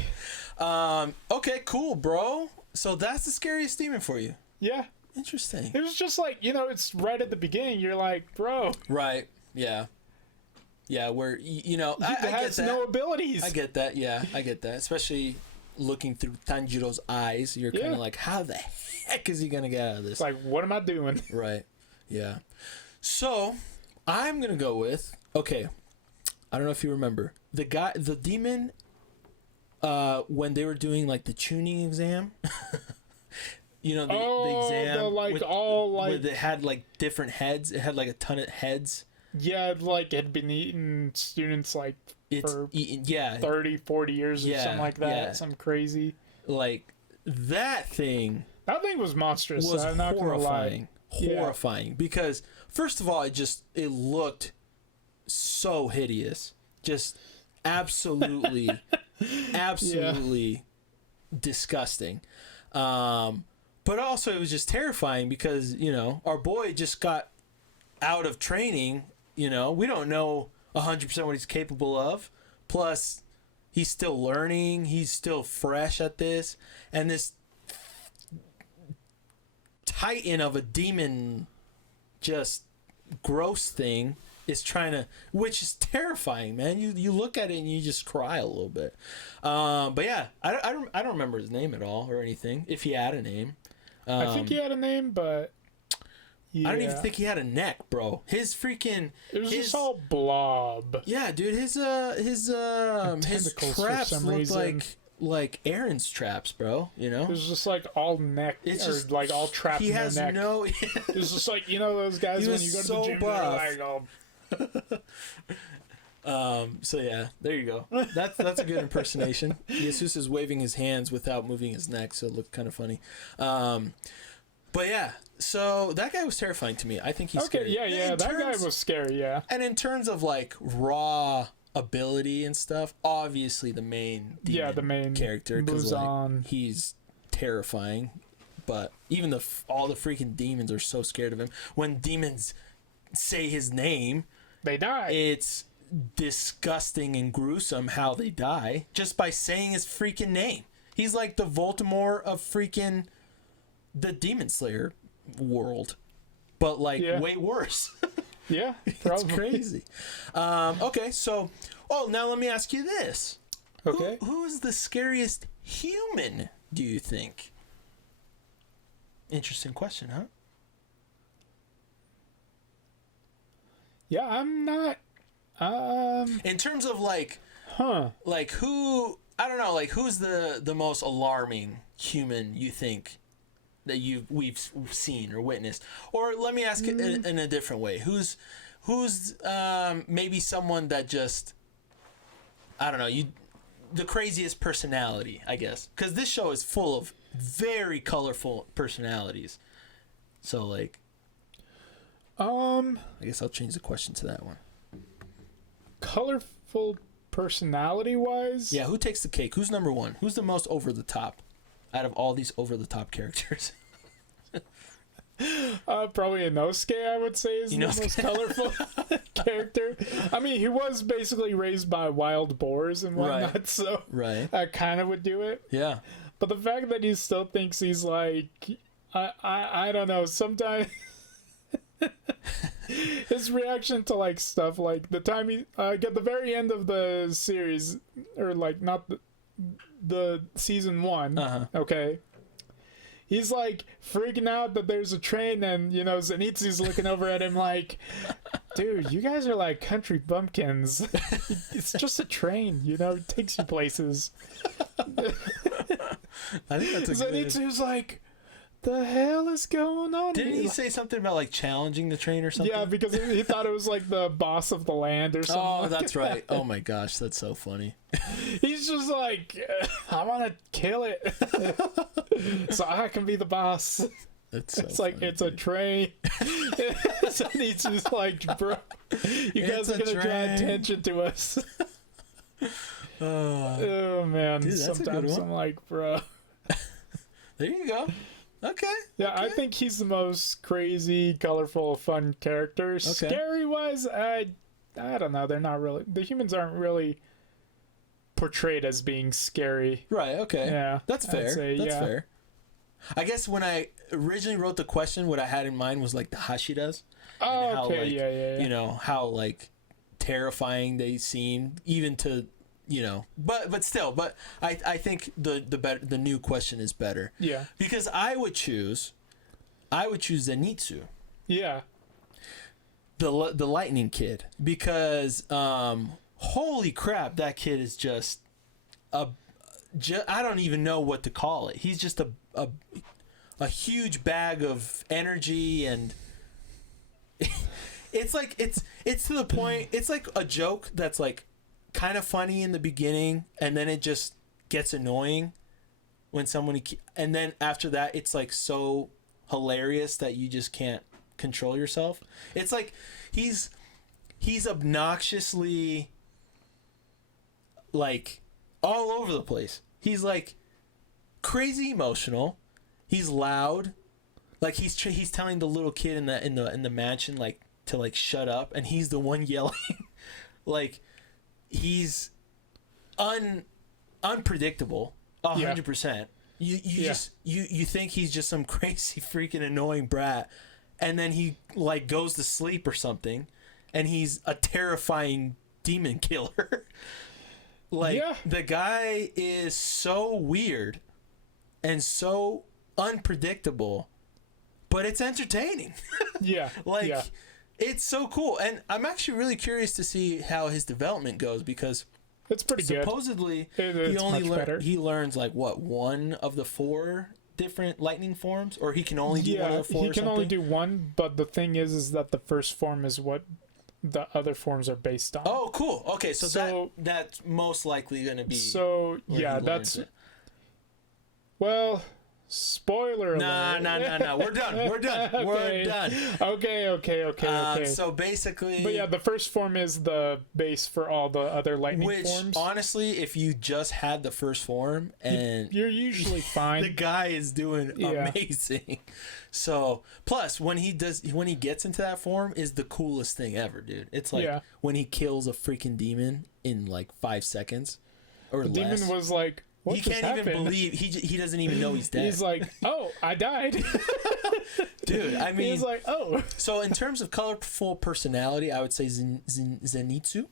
Okay, cool, bro. So that's the scariest demon for you. Yeah. Interesting. It was just like, it's right at the beginning. You're like, bro, Right. Yeah. Yeah, where, I he get has that. no abilities. I get that. Yeah, I get that. Especially looking through Tanjiro's eyes, you're kind Yeah. of like, how the heck is he going to get out of this? It's like, what am I doing? Right. Yeah. So I'm going to go with, okay, I don't know if you remember, the demon, when they were doing like the tuning exam, the exam. where they had like different heads. It had like a ton of heads. Yeah, like had been eating students like It's for eaten, yeah. 30, 40 years or Yeah, something like that. yeah. Something crazy. Like that thing That thing was monstrous. was I'm not gonna lie. horrifying. Yeah. Horrifying because first of all, it looked so hideous. Just absolutely disgusting. But also it was just terrifying because, our boy just got out of training, we don't know 100% what he's capable of. Plus he's still learning, he's still fresh at this, and this titan of a demon just gross thing is which is terrifying, man. You look at it and you just cry a little bit. But yeah, I don't remember his name at all or anything, if he had a name. I think he had a name, but yeah. I don't even think he had a neck, bro. His freaking it was just all blob. yeah, dude. His tentacles for traps some looked reason. like Aaron's traps, bro. It was just like all neck, It's or just like all trapped he in has their neck. no. It was just like those guys He when was you go to so the gym, buff. they're like, So yeah, there you go. That's a good impersonation. Jesus is waving his hands without moving his neck, so it looked kind of funny. But yeah, so that guy was terrifying to me. I think he's okay, scary. yeah, that guy was scary, yeah. And in terms of like raw ability and stuff, obviously the main character, because Muzan. he's terrifying. But even all the freaking demons are so scared of him. When demons say his name, They die. it's disgusting and gruesome how they die just by saying his freaking name. He's like the Voldemort of freaking the Demon Slayer world, but like way worse. Yeah, It's probably. crazy. Okay, so now let me ask you this. Okay. Who's the scariest human, do you think? Interesting question, huh? Yeah, I'm not. In terms of like Huh. like who, I don't know, like who's the most alarming human you think that we've seen or witnessed? Or let me ask it in a different way. Who's maybe someone that just, I don't know, the craziest personality, I guess, because this show is full of very colorful personalities. So like, I guess I'll change the question to that one. Colorful personality wise. Yeah, who takes the cake? Who's number one? Who's the most over the top? out of all these over-the-top characters? Probably Inosuke, I would say, is the most colorful character. I mean, he was basically raised by wild boars and whatnot, so I kind of would do it. Yeah. But the fact that he still thinks he's like, I don't know, sometimes his reaction to like stuff like the time he at the very end of the series, or like not the season 1, okay, he's like freaking out that there's a train, and you know Zenitsu's looking over at him like, dude, you guys are like country bumpkins. It's just a train, you know, it takes you places. I think that's a Zenitsu's like, the hell is going on? Didn't he say something about like challenging the train or something? Yeah, because he thought it was like the boss of the land or something. Oh, that's right. Oh my gosh, that's so funny. He's just like, I want to kill it so I can be the boss. That's so it's funny, like, it's a train. So he's just like, bro, you guys are going to draw attention to us. Oh, man. Dude, sometimes I'm like, bro. There you go. Okay. Yeah, okay. I think he's the most crazy, colorful, fun character. Okay. Scary-wise, I don't know. They're not really... The humans aren't really portrayed as being scary. Right, okay. Yeah. That's fair. That's fair. I guess when I originally wrote the question, what I had in mind was like the Hashiras. Oh, how, okay. like, Yeah. You know, how like terrifying they seem, even to... You know, but still, I think the new question is better. Yeah. Because I would choose Zenitsu. Yeah. The lightning kid, because holy crap, that kid is just I don't even know what to call it. He's just a huge bag of energy, and it's like it's to the point. It's like a joke that's like kind of funny in the beginning, and then it just gets annoying when and then after that it's like so hilarious that you just can't control yourself. It's like he's obnoxiously like all over the place. He's like crazy emotional. He's loud. Like he's telling the little kid in the mansion like to like shut up, and he's the one yelling. Like he's unpredictable 100%. You just you think he's just some crazy freaking annoying brat, and then he like goes to sleep or something, and he's a terrifying demon killer. Like the guy is so weird and so unpredictable, but it's entertaining. It's so cool, and I'm actually really curious to see how his development goes, because it's pretty supposedly he learns like what, one of the 4 different lightning forms, or he can only do one of the 4. He can only do one, but the thing is that the first form is what the other forms are based on. Oh, cool. Okay, so that's most likely going to be. So that's. Well, spoiler alert. No. We're done. We're done. Okay. So basically... But yeah, the first form is the base for all the other lightning forms. Which, honestly, if you just had the first form, and... You're usually fine. The guy is doing amazing. So, plus, when he gets into that form, is the coolest thing ever, dude. It's like when he kills a freaking demon in like 5 seconds or less. The demon was like... He can't even believe he doesn't even know he's dead. He's like, oh, I died. Dude, I mean, he's like, oh. So in terms of colorful personality, I would say Zenitsu.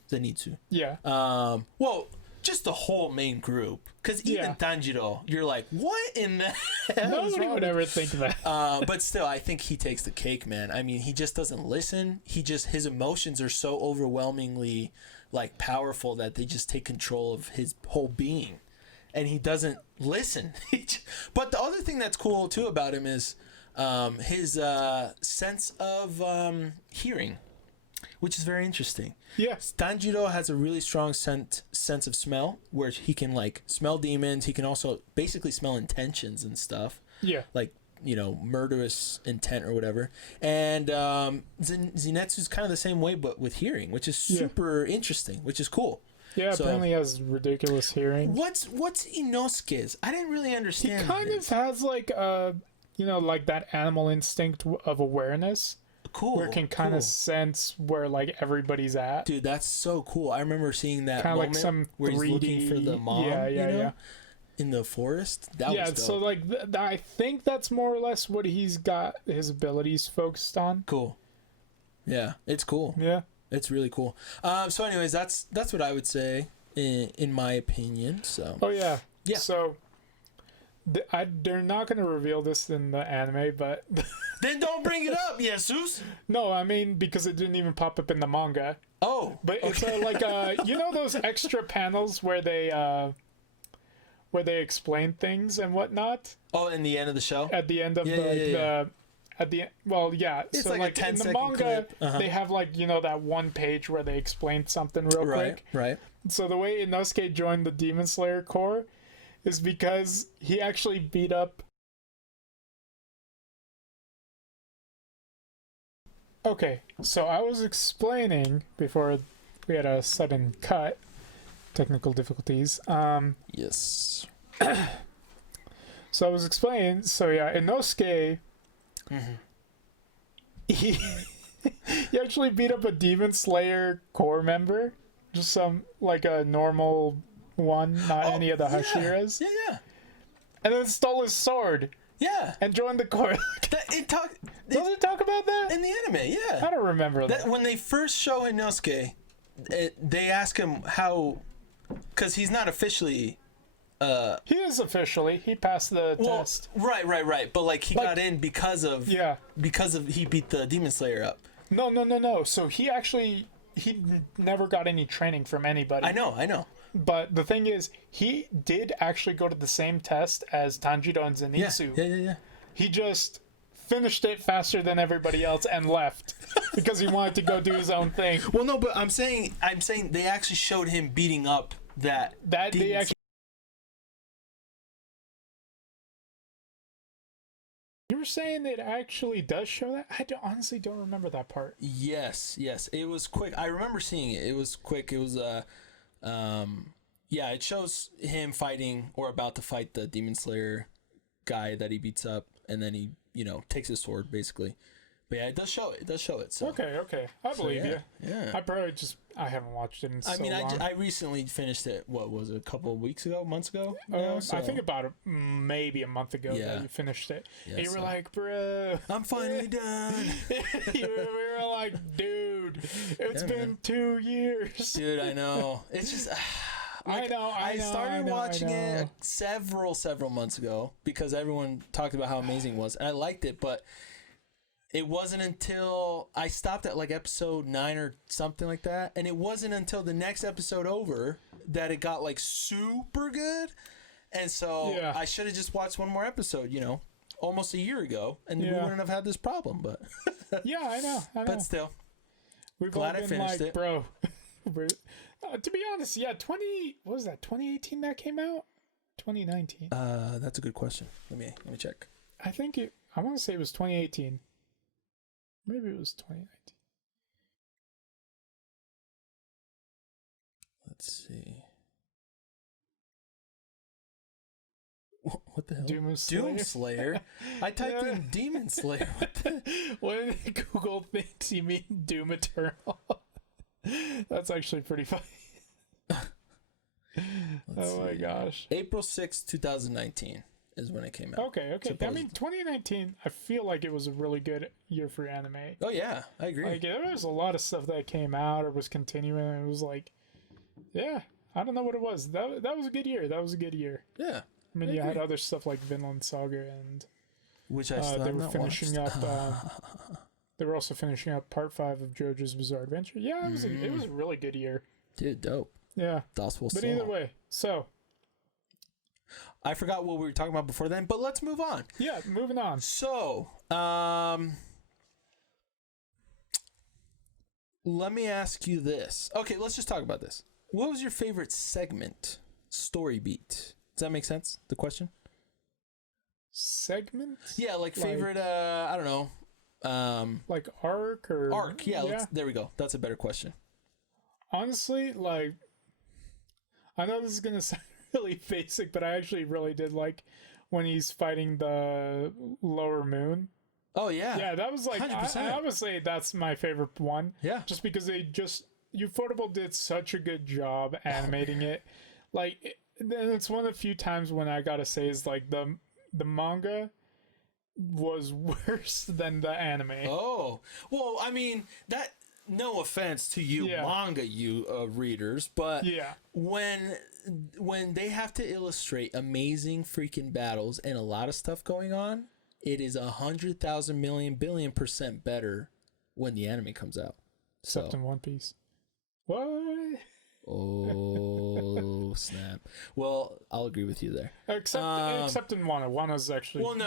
Yeah. Well, just the whole main group, because even Tanjiro, you're like, what in the hell? Nobody would ever think that. But still, I think he takes the cake, man. I mean, he just doesn't listen. His emotions are so overwhelmingly like powerful that they just take control of his whole being. And he doesn't listen. But the other thing that's cool too about him is his sense of hearing, which is very interesting. Yeah. Tanjiro has a really strong sense of smell, where he can like smell demons. He can also basically smell intentions and stuff. Yeah. Like, you know, murderous intent or whatever. And Zenitsu's kind of the same way, but with hearing, which is super interesting, which is cool. Yeah, apparently he has ridiculous hearing. What's Inosuke's? I didn't really understand. He kind of has like like that animal instinct of awareness. Cool. Where it can kind of sense where like everybody's at. Dude, that's so cool. I remember seeing that kind of moment like some where 3D, he's looking for the mom. Yeah. In the forest. That was dope. So like I think that's more or less what he's got his abilities focused on. Cool. Yeah, it's cool. Yeah, it's really cool. So, anyways, that's what I would say in my opinion. So. Oh yeah. Yeah. So. They're not going to reveal this in the anime, but then don't bring it up, Jesus. No, I mean because it didn't even pop up in the manga. Oh, but it's like those extra panels where they explain things and whatnot. Oh, in the end of the show. At the end of at the it's so like a in the manga they have like that one page where they explain something real quick. Right. So the way Inosuke joined the Demon Slayer Corps is because he actually beat up. Okay, so I was explaining before we had a sudden cut, technical difficulties. Yes. So I was explaining. So yeah, Inosuke. He he actually beat up a Demon Slayer Corps member, just some like a normal one, not any of the Hashiras. Yeah. And then stole his sword. Yeah. And joined the Corps. Does it talk about that? In the anime, yeah. I don't remember that. When they first show Inosuke, they ask him how... Because he's not officially... he is officially. He passed the test. Right. But like he got in because of... Yeah. Because of he beat the Demon Slayer up. No. So he actually... He never got any training from anybody. I know. But the thing is, he did actually go to the same test as Tanjiro and Zenitsu. Yeah. He just finished it faster than everybody else and left because he wanted to go do his own thing. Well, no, but I'm saying they actually showed him beating up that they actually. You were saying it actually does show that? I honestly don't remember that part. Yes. It was quick. I remember seeing it. It was quick. It was it shows him fighting or about to fight the Demon Slayer guy that he beats up, and then he, takes his sword basically. But yeah, it does show it. So. Okay. I believe you. Yeah. I haven't watched it in so long. I recently finished it. What was it? A couple of months ago? I think about maybe a month ago that you finished it. Yeah, and you were like, bro, I'm finally done. We were like, dude, it's been 2 years. Dude, I know. It's just... I started watching it several months ago because everyone talked about how amazing it was, and I liked it, but it wasn't until I stopped at like episode 9 or something like that, and it wasn't until the next episode over that it got like super good, and so I should have just watched one more episode, almost a year ago, and we wouldn't have had this problem, but... Yeah, I know. But still, we've glad I finished it. Bro... to be honest, what was that, 2018 that came out? 2019? That's a good question. Let me check. I want to say it was 2018. Maybe it was 2019. Let's see. What the hell? Doom Slayer? I typed in Demon Slayer. When Google thinks you mean Doom Eternal. That's actually pretty funny. Oh my gosh. April 6th, 2019 is when it came out. Okay. Supposedly. I mean, 2019, I feel like it was a really good year for anime. Oh yeah, I agree. Like, there was a lot of stuff that came out or was continuing, and it was like, I don't know what it was. That was a good year. Yeah. I mean, you had other stuff like Vinland Saga and... Which I still they were not finishing watched. up... They were also finishing up part 5 of JoJo's Bizarre Adventure. Yeah, it was a really good year. Dude, dope. Yeah. But either way, so... I forgot what we were talking about before then, but let's move on. Yeah, moving on. So, let me ask you this. Okay, let's just talk about this. What was your favorite segment, story beat? Does that make sense, the question? Segment? Yeah, like favorite, I don't know. Like arc or... Arc, yeah. There we go. That's a better question. Honestly, like... I know this is gonna sound really basic, but I actually really did like when he's fighting the Lower Moon. Oh yeah. Yeah, that was like I would say that's my favorite one. Yeah. Just because Ufotable did such a good job animating it. Like, and it's one of the few times when I gotta say is like the manga was worse than the anime. Oh, well, I mean that. No offense to you, manga readers, but when they have to illustrate amazing freaking battles and a lot of stuff going on, it is 100,000 million billion% better when the anime comes out. Except in One Piece. What? Oh snap! Well, I'll agree with you there. Except in Wano. Wano's actually really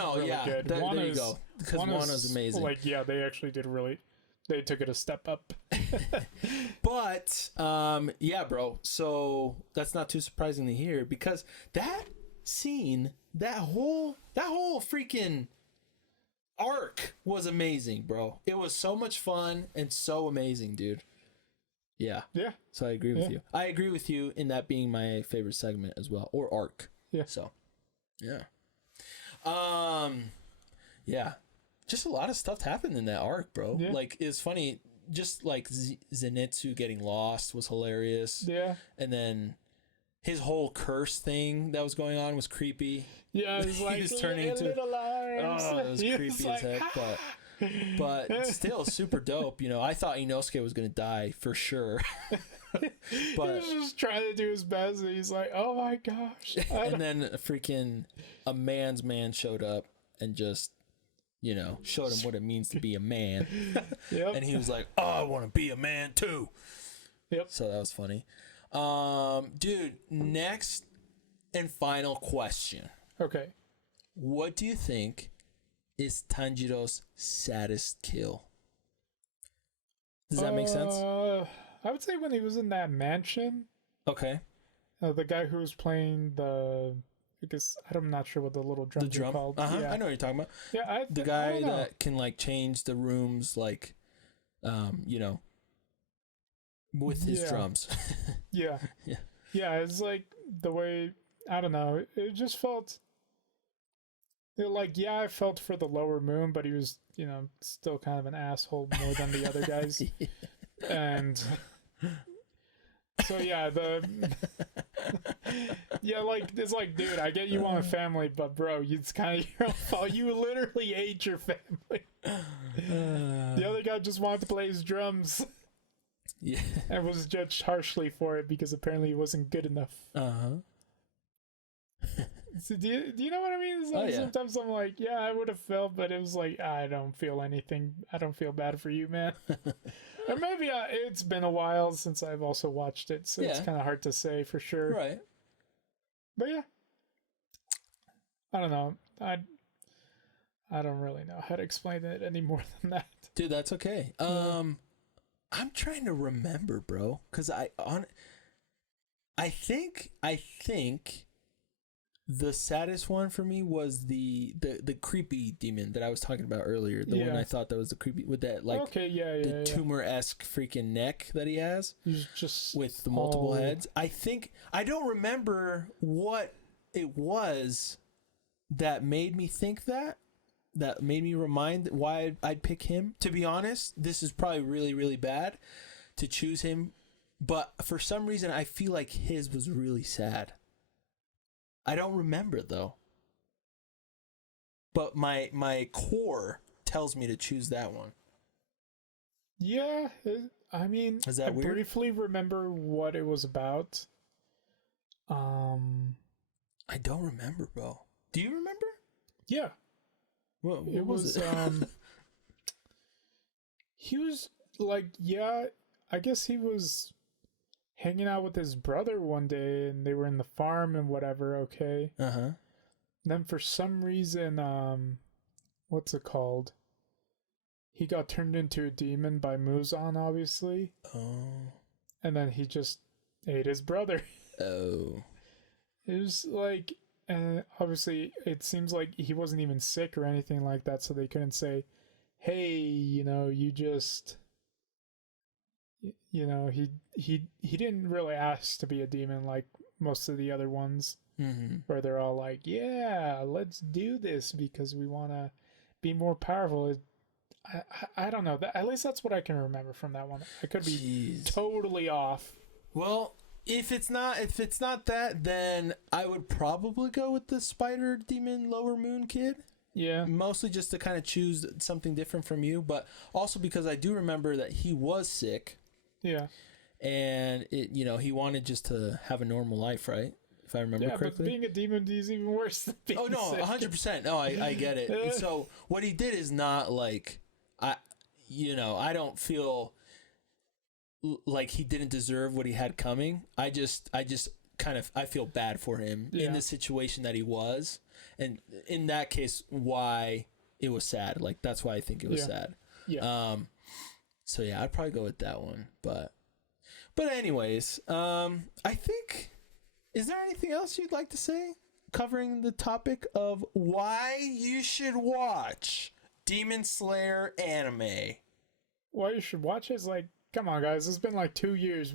good. There you go. Because Wano's amazing. Like, yeah, they actually did they took it a step up. But yeah, bro. So that's not too surprising to hear, because that scene, that whole freaking arc was amazing, bro. It was so much fun and so amazing, dude. Yeah. Yeah. So I agree with you. I agree with you in that being my favorite segment as well, or arc. Yeah. So, yeah. Yeah. Just a lot of stuff happened in that arc, bro. Yeah. Like, it's funny. Just like Zenitsu getting lost was hilarious. Yeah. And then his whole curse thing that was going on was creepy. Yeah, it was like he was turning into little arms. Oh, it was creepy as heck, but still super dope. You know, I thought Inosuke was gonna die for sure. But he was just trying to do his best, and he's like, "Oh my gosh!" And then a man's man showed up and just, you know, showed him what it means to be a man. Yep. And he was like, "Oh, I want to be a man too." Yep. So that was funny. Dude, next and final question. Okay. What do you think is Tanjiro's saddest kill? Does that make sense? I would say when he was in that mansion. Okay. The guy who was playing because I'm not sure what the little drums are called. Yeah. I know what you're talking about. Yeah, the guy that can like change the rooms, like, you know, with his drums. Yeah. Yeah. Yeah, it's like the way, I don't know, it just felt like, I felt for the Lower Moon, but he was, you know, still kind of an asshole more than the other guys. And so yeah, like, it's like, dude, I get you want a family, but bro, it's kind of your own fault. You literally ate your family. The other guy just wanted to play his drums. Yeah. And was judged harshly for it because apparently he wasn't good enough. So do you know what I mean? It's like, sometimes I'm like, yeah, I would have felt, but it was like, I don't feel anything. I don't feel bad for you, man. Or maybe it's been a while since I've also watched it, so it's kind of hard to say for sure. Right. But yeah, I don't know. I don't really know how to explain it any more than that. Dude, that's okay. I'm trying to remember, bro, because I think the saddest one for me was the creepy demon that I was talking about earlier. The one I thought that was the creepy, with that like the tumor-esque freaking neck that he has. He's just with the multiple heads. I don't remember what it was that made me think that made me remind why I'd pick him. To be honest, this is probably really, really bad to choose him, but for some reason I feel like his was really sad. I don't remember though, but my core tells me to choose that one. Yeah, I mean, is that weird? Briefly remember what it was about. I don't remember, bro. Do you remember? Yeah. What was it? He was like, I guess he was hanging out with his brother one day, and they were in the farm and whatever. Okay. Then for some reason, what's it called? He got turned into a demon by Muzan, obviously. Oh. And then he just ate his brother. Oh. It was like, obviously, it seems like he wasn't even sick or anything like that, so they couldn't say, hey, you know, you just... You know, he didn't really ask to be a demon like most of the other ones, Mm-hmm. where they're all like, "Yeah, let's do this because we want to be more powerful." I don't know. At least that's what I can remember from that one. I could be totally off. Well, if it's not that, then I would probably go with the Spider Demon Lower Moon Kid. Yeah. Mostly just to kind of choose something different from you, but also because I do remember that he was sick. Yeah. And he wanted just to have a normal life, right? If I remember correctly. But being a demon is even worse than being sick. 100%. No, I get it. And so what he did is not like I don't feel like he didn't deserve what he had coming. I just kind of I feel bad for him in the situation that he was, and in that case, why it was sad. Like that's why I think it was sad. Yeah. So yeah, I'd probably go with that one. But anyways, I think. Is there anything else you'd like to say covering the topic of why you should watch Demon Slayer anime? Why you should watch it is like, come on, guys. It's been like 2 years.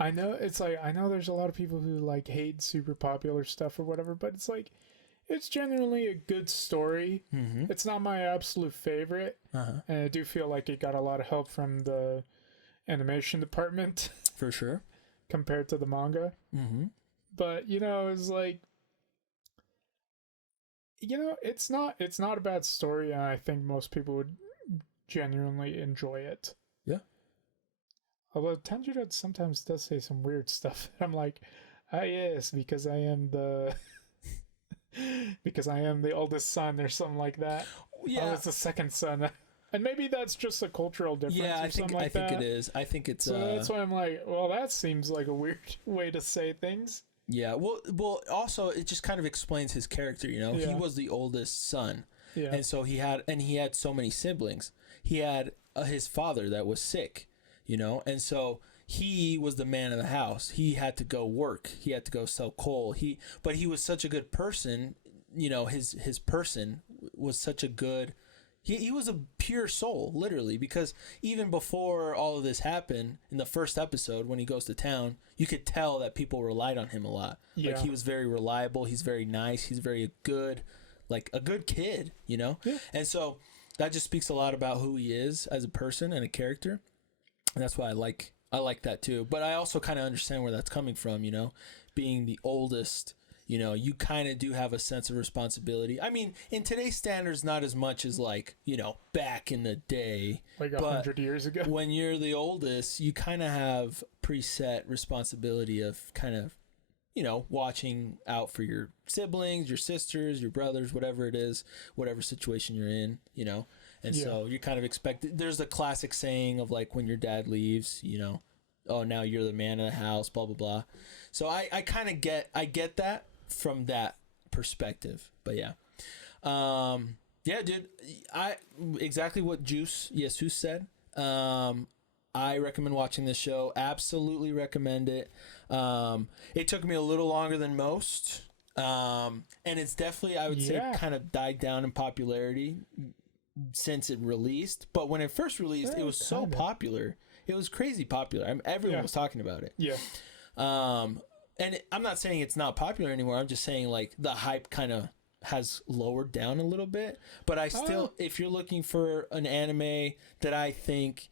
I know there's a lot of people who like hate super popular stuff or whatever, but it's like, it's generally a good story. Mm-hmm. It's not my absolute favorite. Uh-huh. And I do feel like it got a lot of help from the animation department. For sure. Compared to the manga. Mm-hmm. But, it's like, it's not a bad story, and I think most people would genuinely enjoy it. Yeah. Although Tanjiro sometimes does say some weird stuff. I'm like, yes, because I am the oldest son or something like that. Yeah. I was the second son. And maybe that's just a cultural difference. Yeah, I think it is. I think it's. So that's why I'm like, well, that seems like a weird way to say things. Yeah. Well. Also, it just kind of explains his character. He was the oldest son, and so he had so many siblings. He had his father that was sick, and so he was the man of the house. He had to go work. He had to go sell coal. But he was such a good person. His person was such a good. He was a pure soul, literally, because even before all of this happened, in the first episode, when he goes to town, you could tell that people relied on him a lot. Yeah. Like, he was very reliable. He's very nice. He's very good, like a good kid, Yeah. And so that just speaks a lot about who he is as a person and a character. And that's why I like that too. But I also kind of understand where that's coming from, being the oldest. You kind of do have a sense of responsibility. I mean, in today's standards, not as much as like, back in the day. Like 100 years ago. When you're the oldest, you kind of have preset responsibility of kind of, watching out for your siblings, your sisters, your brothers, whatever it is, whatever situation you're in, And so you're kind of expected. There's the classic saying of like when your dad leaves, oh, now you're the man of the house, blah, blah, blah. So I kind of get that from that perspective. But yeah. Yeah, dude, exactly what Jesus said. I recommend watching this show. Absolutely recommend it. It took me a little longer than most. And it's definitely, I would say, kind of died down in popularity since it released. But when it first released, it was so popular. It was crazy popular. Everyone was talking about it. Yeah. And I'm not saying it's not popular anymore. I'm just saying like the hype kind of has lowered down a little bit. But I still, if you're looking for an anime that I think,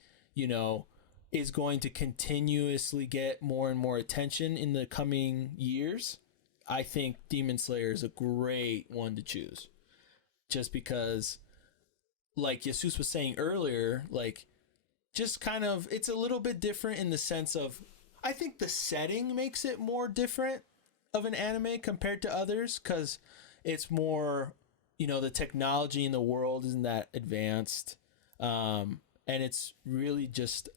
is going to continuously get more and more attention in the coming years, I think Demon Slayer is a great one to choose. Just because, like Jesus was saying earlier, like, just kind of, it's a little bit different in the sense of, I think the setting makes it more different of an anime compared to others, because it's more, the technology in the world isn't that advanced, and it's really just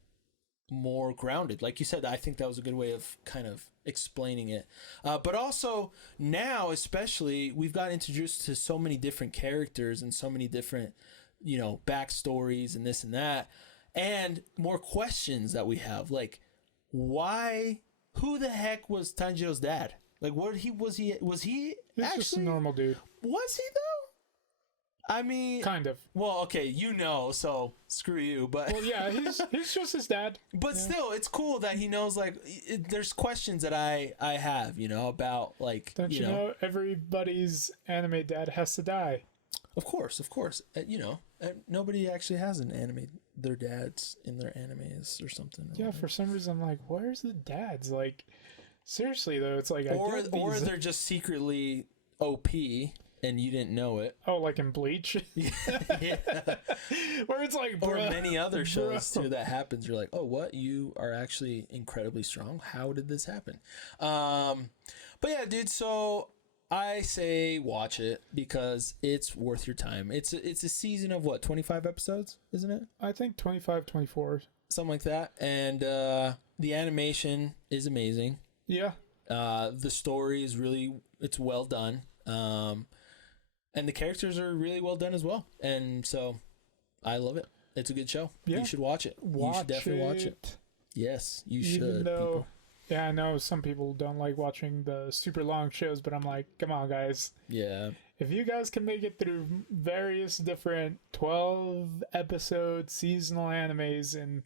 more grounded. Like you said, I think that was a good way of kind of explaining it. But also now, especially, we've got introduced to so many different characters and so many different, backstories and this and that, and more questions that we have, like, who the heck was Tanjiro's dad? Like, was he He's actually just a normal dude. Was he though? I mean, kind of. Well, okay, you know, so screw you. But Well, yeah, he's just his dad. but yeah. Still, it's cool that he knows. Like, there's questions that I have, about like. Don't you know everybody's anime dad has to die? Of course. Nobody actually has an anime. Their dads in their animes or something. Yeah, for some reason I'm like, where's the dads? Like, seriously though, it's like or they're just secretly OP and you didn't know it. Oh, like in Bleach. Yeah. Where it's like, or many other shows too that happens. You're like, oh, what? You are actually incredibly strong. How did this happen? But yeah, dude. So I say watch it because it's worth your time. It's a season of what, 25 episodes, isn't it? I think 25, 24. Something like that. And the animation is amazing. Yeah. The story is it's well done. And the characters are really well done as well. And so I love it. It's a good show. Yeah. You should watch it. You should definitely watch it. Yes, you should. People. Yeah, I know some people don't like watching the super long shows, but I'm like, come on, guys. Yeah. If you guys can make it through various different 12-episode seasonal animes in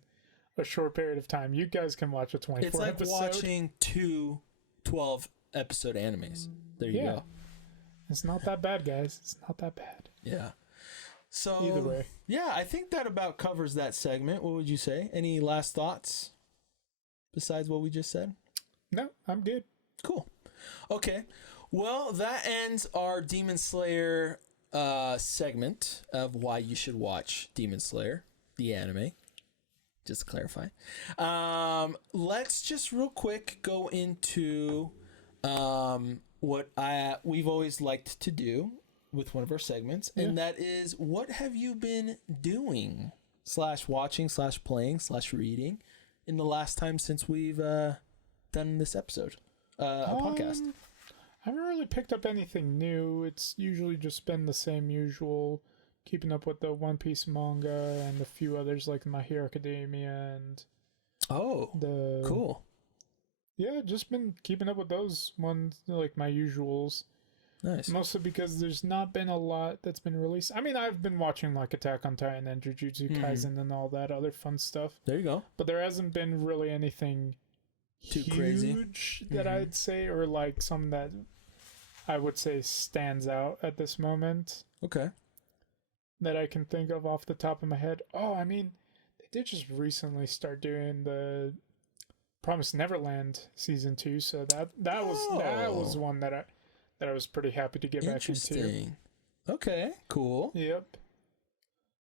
a short period of time, you guys can watch a 24 It's like episode. watching 2 12-episode animes. There you go. It's not that bad, guys. It's not that bad. Yeah. So either way. Yeah, I think that about covers that segment. What would you say? Any last thoughts besides what we just said? No, I'm good. Cool. Okay. Well, that ends our Demon Slayer segment of why you should watch Demon Slayer, the anime. Just to clarify. Let's just real quick go into what we've always liked to do with one of our segments, and that is, what have you been doing / watching / playing / reading in the last time since we've done this episode, a podcast? I haven't really picked up anything new. It's usually just been the same usual, keeping up with the One Piece manga and a few others like My Hero Academia and cool. Yeah, just been keeping up with those ones, like my usuals. Nice. Mostly because there's not been a lot that's been released. I mean, I've been watching like Attack on Titan and Jujutsu Kaisen and all that other fun stuff. There you go. But there hasn't been really anything too huge crazy that I'd say, or like some that I would say stands out at this moment. Okay. That I can think of off the top of my head. Oh, I mean, they did just recently start doing the Promised Neverland season 2, so that was one that I was pretty happy to get back into. Okay, cool. Yep.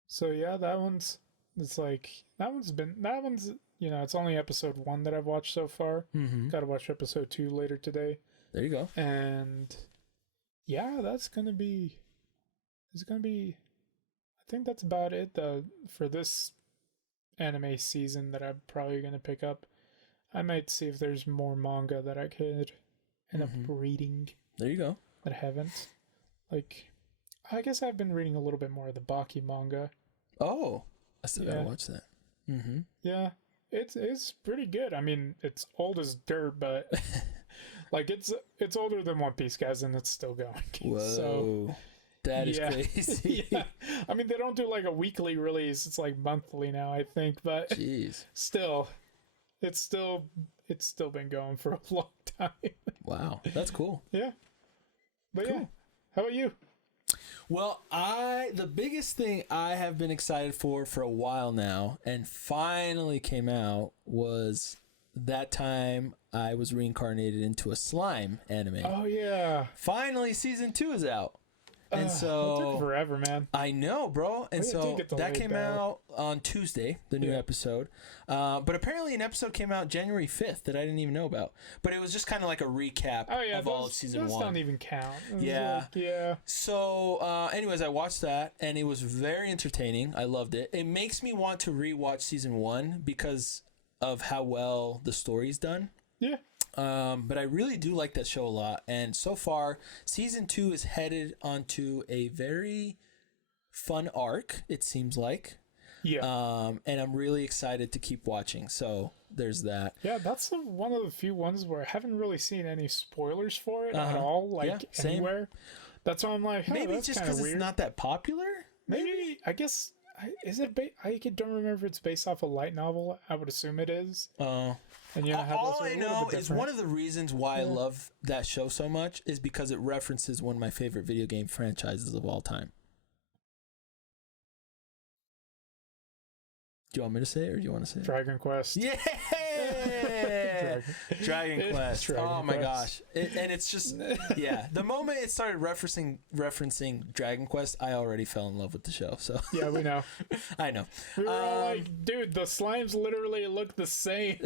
So yeah, that one's it's only episode 1 that I've watched so far. Gotta watch episode 2 later today. There you go. And yeah, it's gonna be I think that's about it for this anime season that I'm probably gonna pick up. I might see if there's more manga that I could end up reading. There you go. That I haven't. Like, I guess I've been reading a little bit more of the Baki manga. Oh, I still gotta watch that. Yeah, it's pretty good. I mean, it's old as dirt, but like it's older than One Piece, guys, and it's still going. Whoa, so, that is crazy. Yeah. I mean, they don't do like a weekly release; it's like monthly now, I think. But jeez, still. It's still been going for a long time. Wow, that's cool. Yeah. But cool. Yeah. How about you? Well, the biggest thing I have been excited for a while now and finally came out was that time I was reincarnated into a slime anime. Oh yeah. Finally season 2 is out. And so it took forever, man. I know, bro. And so that came out on Tuesday, the new episode. But apparently an episode came out January 5th that I didn't even know about. But it was just kind of like a recap of all of season 1. Those don't even count. Yeah. Yeah. So anyways, I watched that and it was very entertaining. I loved it. It makes me want to rewatch season 1 because of how well the story's done. Yeah. But I really do like that show a lot. And so far, season 2 is headed onto a very fun arc, it seems like. Yeah. And I'm really excited to keep watching. So there's that. Yeah, that's one of the few ones where I haven't really seen any spoilers for it at all, like anywhere. That's why I'm like, hey, Maybe that's just kind of because it's weird. not that popular. Maybe I guess is it? I don't remember if it's based off a light novel. I would assume it is. Oh. And you know how All those are I a little know bit is different. one of the reasons why I love that show so much is because it references one of my favorite video game franchises of all time. Do you want me to say it or do you want to say it? Dragon Quest. Yeah! Dragon Quest. Dragon Oh my Quest. gosh. And it's just, yeah. The moment it started referencing Dragon Quest, I already fell in love with the show. So Yeah, we know. I know. We were all like, dude, the slimes literally look the same.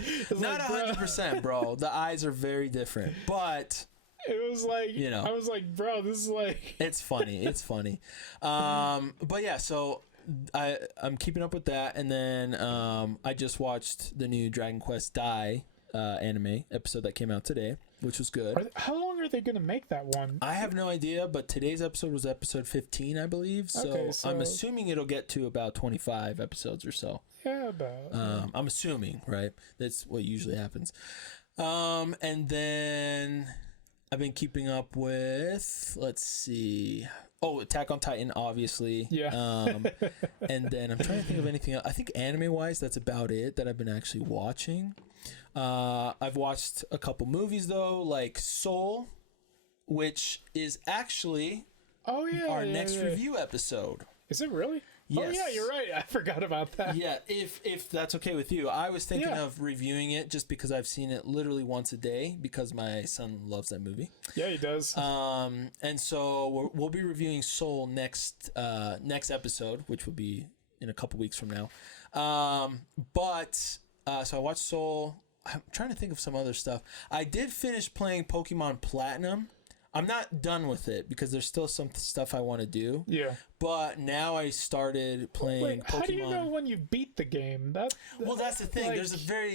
It's Not like, bro. 100%, bro. The eyes are very different. But It was like, You know. I was like, bro, this is like. it's funny. It's funny. But yeah, so I'm keeping up with that. And then I just watched the new Dragon Quest Dai anime episode that came out today, which was good. How long are they going to make that one? I have no idea, but today's episode was episode 15, I believe. So, Okay, so- I'm assuming it'll get to about 25 episodes or so. Yeah, about. I'm assuming, right? That's what usually happens. And then I've been keeping up with, let's see. Oh, Attack on Titan, obviously. Yeah. And then I'm trying to think of anything else. I think anime-wise, that's about it that I've been actually watching. I've watched a couple movies, though, like Soul, which is actually Oh, yeah. our yeah, next yeah. review episode. Is it really? Oh, Yes. yeah, you're right. I forgot about that. Yeah, if that's okay with you. I was thinking Yeah. of reviewing it just because I've seen it literally once a day because my son loves that movie. Yeah, he does. And so we'll be reviewing Soul next episode, which will be in a couple weeks from now. So I watched Soul. I'm trying to think of some other stuff. I did finish playing Pokemon Platinum. I'm not done with it because there's still some stuff I want to do. yeah. But now I started playing Wait, Pokemon. how do you know when you beat the game? Well, that's the thing. like-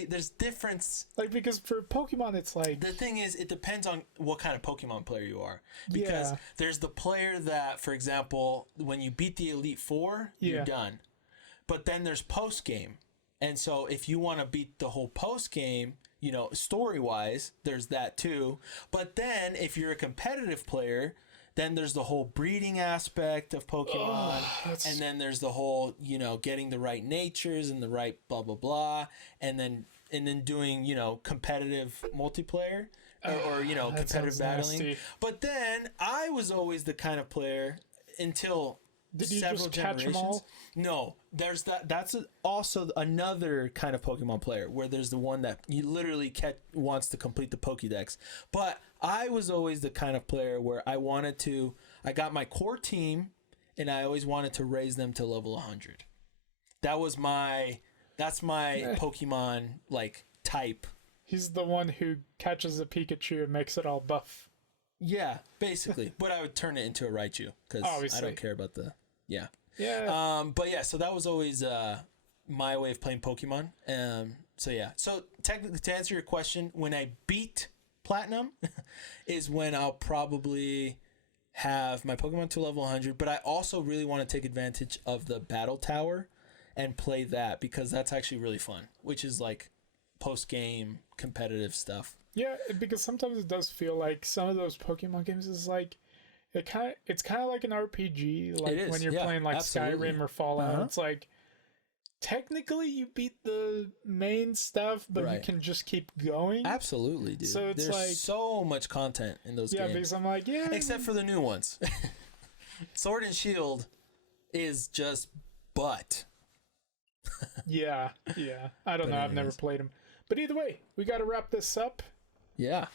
There's difference. Like, because for Pokemon, it's like. The thing is, it depends on what kind of Pokemon player you are. Because Yeah. there's the player that, for example, when you beat the Elite Four, you're Yeah. done. But then there's post game. And so if you want to beat the whole post game, you know, story wise, there's that too. But then if you're a competitive player, then there's the whole breeding aspect of Pokemon. And then there's the whole, you know, getting the right natures and the right blah, blah, blah. And then doing, you know, competitive multiplayer or you know, that competitive sounds battling. nasty. But then I was always the kind of player until Did you several just catch 'em generations. all? No, there's that. That's also another kind of Pokemon player where there's the one that you literally wants to complete the Pokédex. But I was always the kind of player where I got my core team, and I always wanted to raise them to level 100. That's my Pokemon like type. He's the one who catches a Pikachu and makes it all buff. Yeah, basically. But I would turn it into a Raichu because I Obviously. don't care about the Yeah. But yeah, so that was always my way of playing Pokemon. So yeah. So technically, to answer your question, when I beat Platinum is when I'll probably have my Pokemon to level 100. But I also really want to take advantage of the Battle Tower and play that because that's actually really fun, which is like post-game competitive stuff. Yeah, because sometimes it does feel like some of those Pokemon games is like it's kind of like an RPG, like It is, when you're yeah, playing like absolutely. Skyrim or Fallout. Uh-huh. It's like technically you beat the main stuff, but you Right. can just keep going. Absolutely, dude. So it's There's like- so much content in those Yeah, games. because I'm like, yeah, Except for the new ones. Sword and Shield is just butt. yeah. I don't But know. I've never anyways. played them. But either way, we got to wrap this up. Yeah.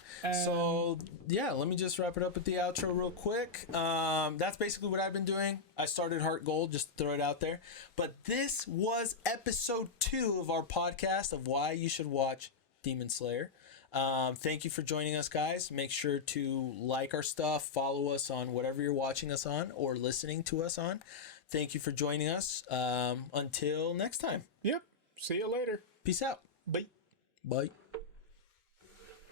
So, yeah, let me just wrap it up with the outro real quick. That's basically what I've been doing. I started Heart Gold, just to throw it out there. But this was episode 2 of our podcast of why you should watch Demon Slayer. Thank you for joining us, guys. Make sure to like our stuff, follow us on whatever you're watching us on or listening to us on. Thank you for joining us. Until next time. Yep. See you later. Peace out. Bye. Bye.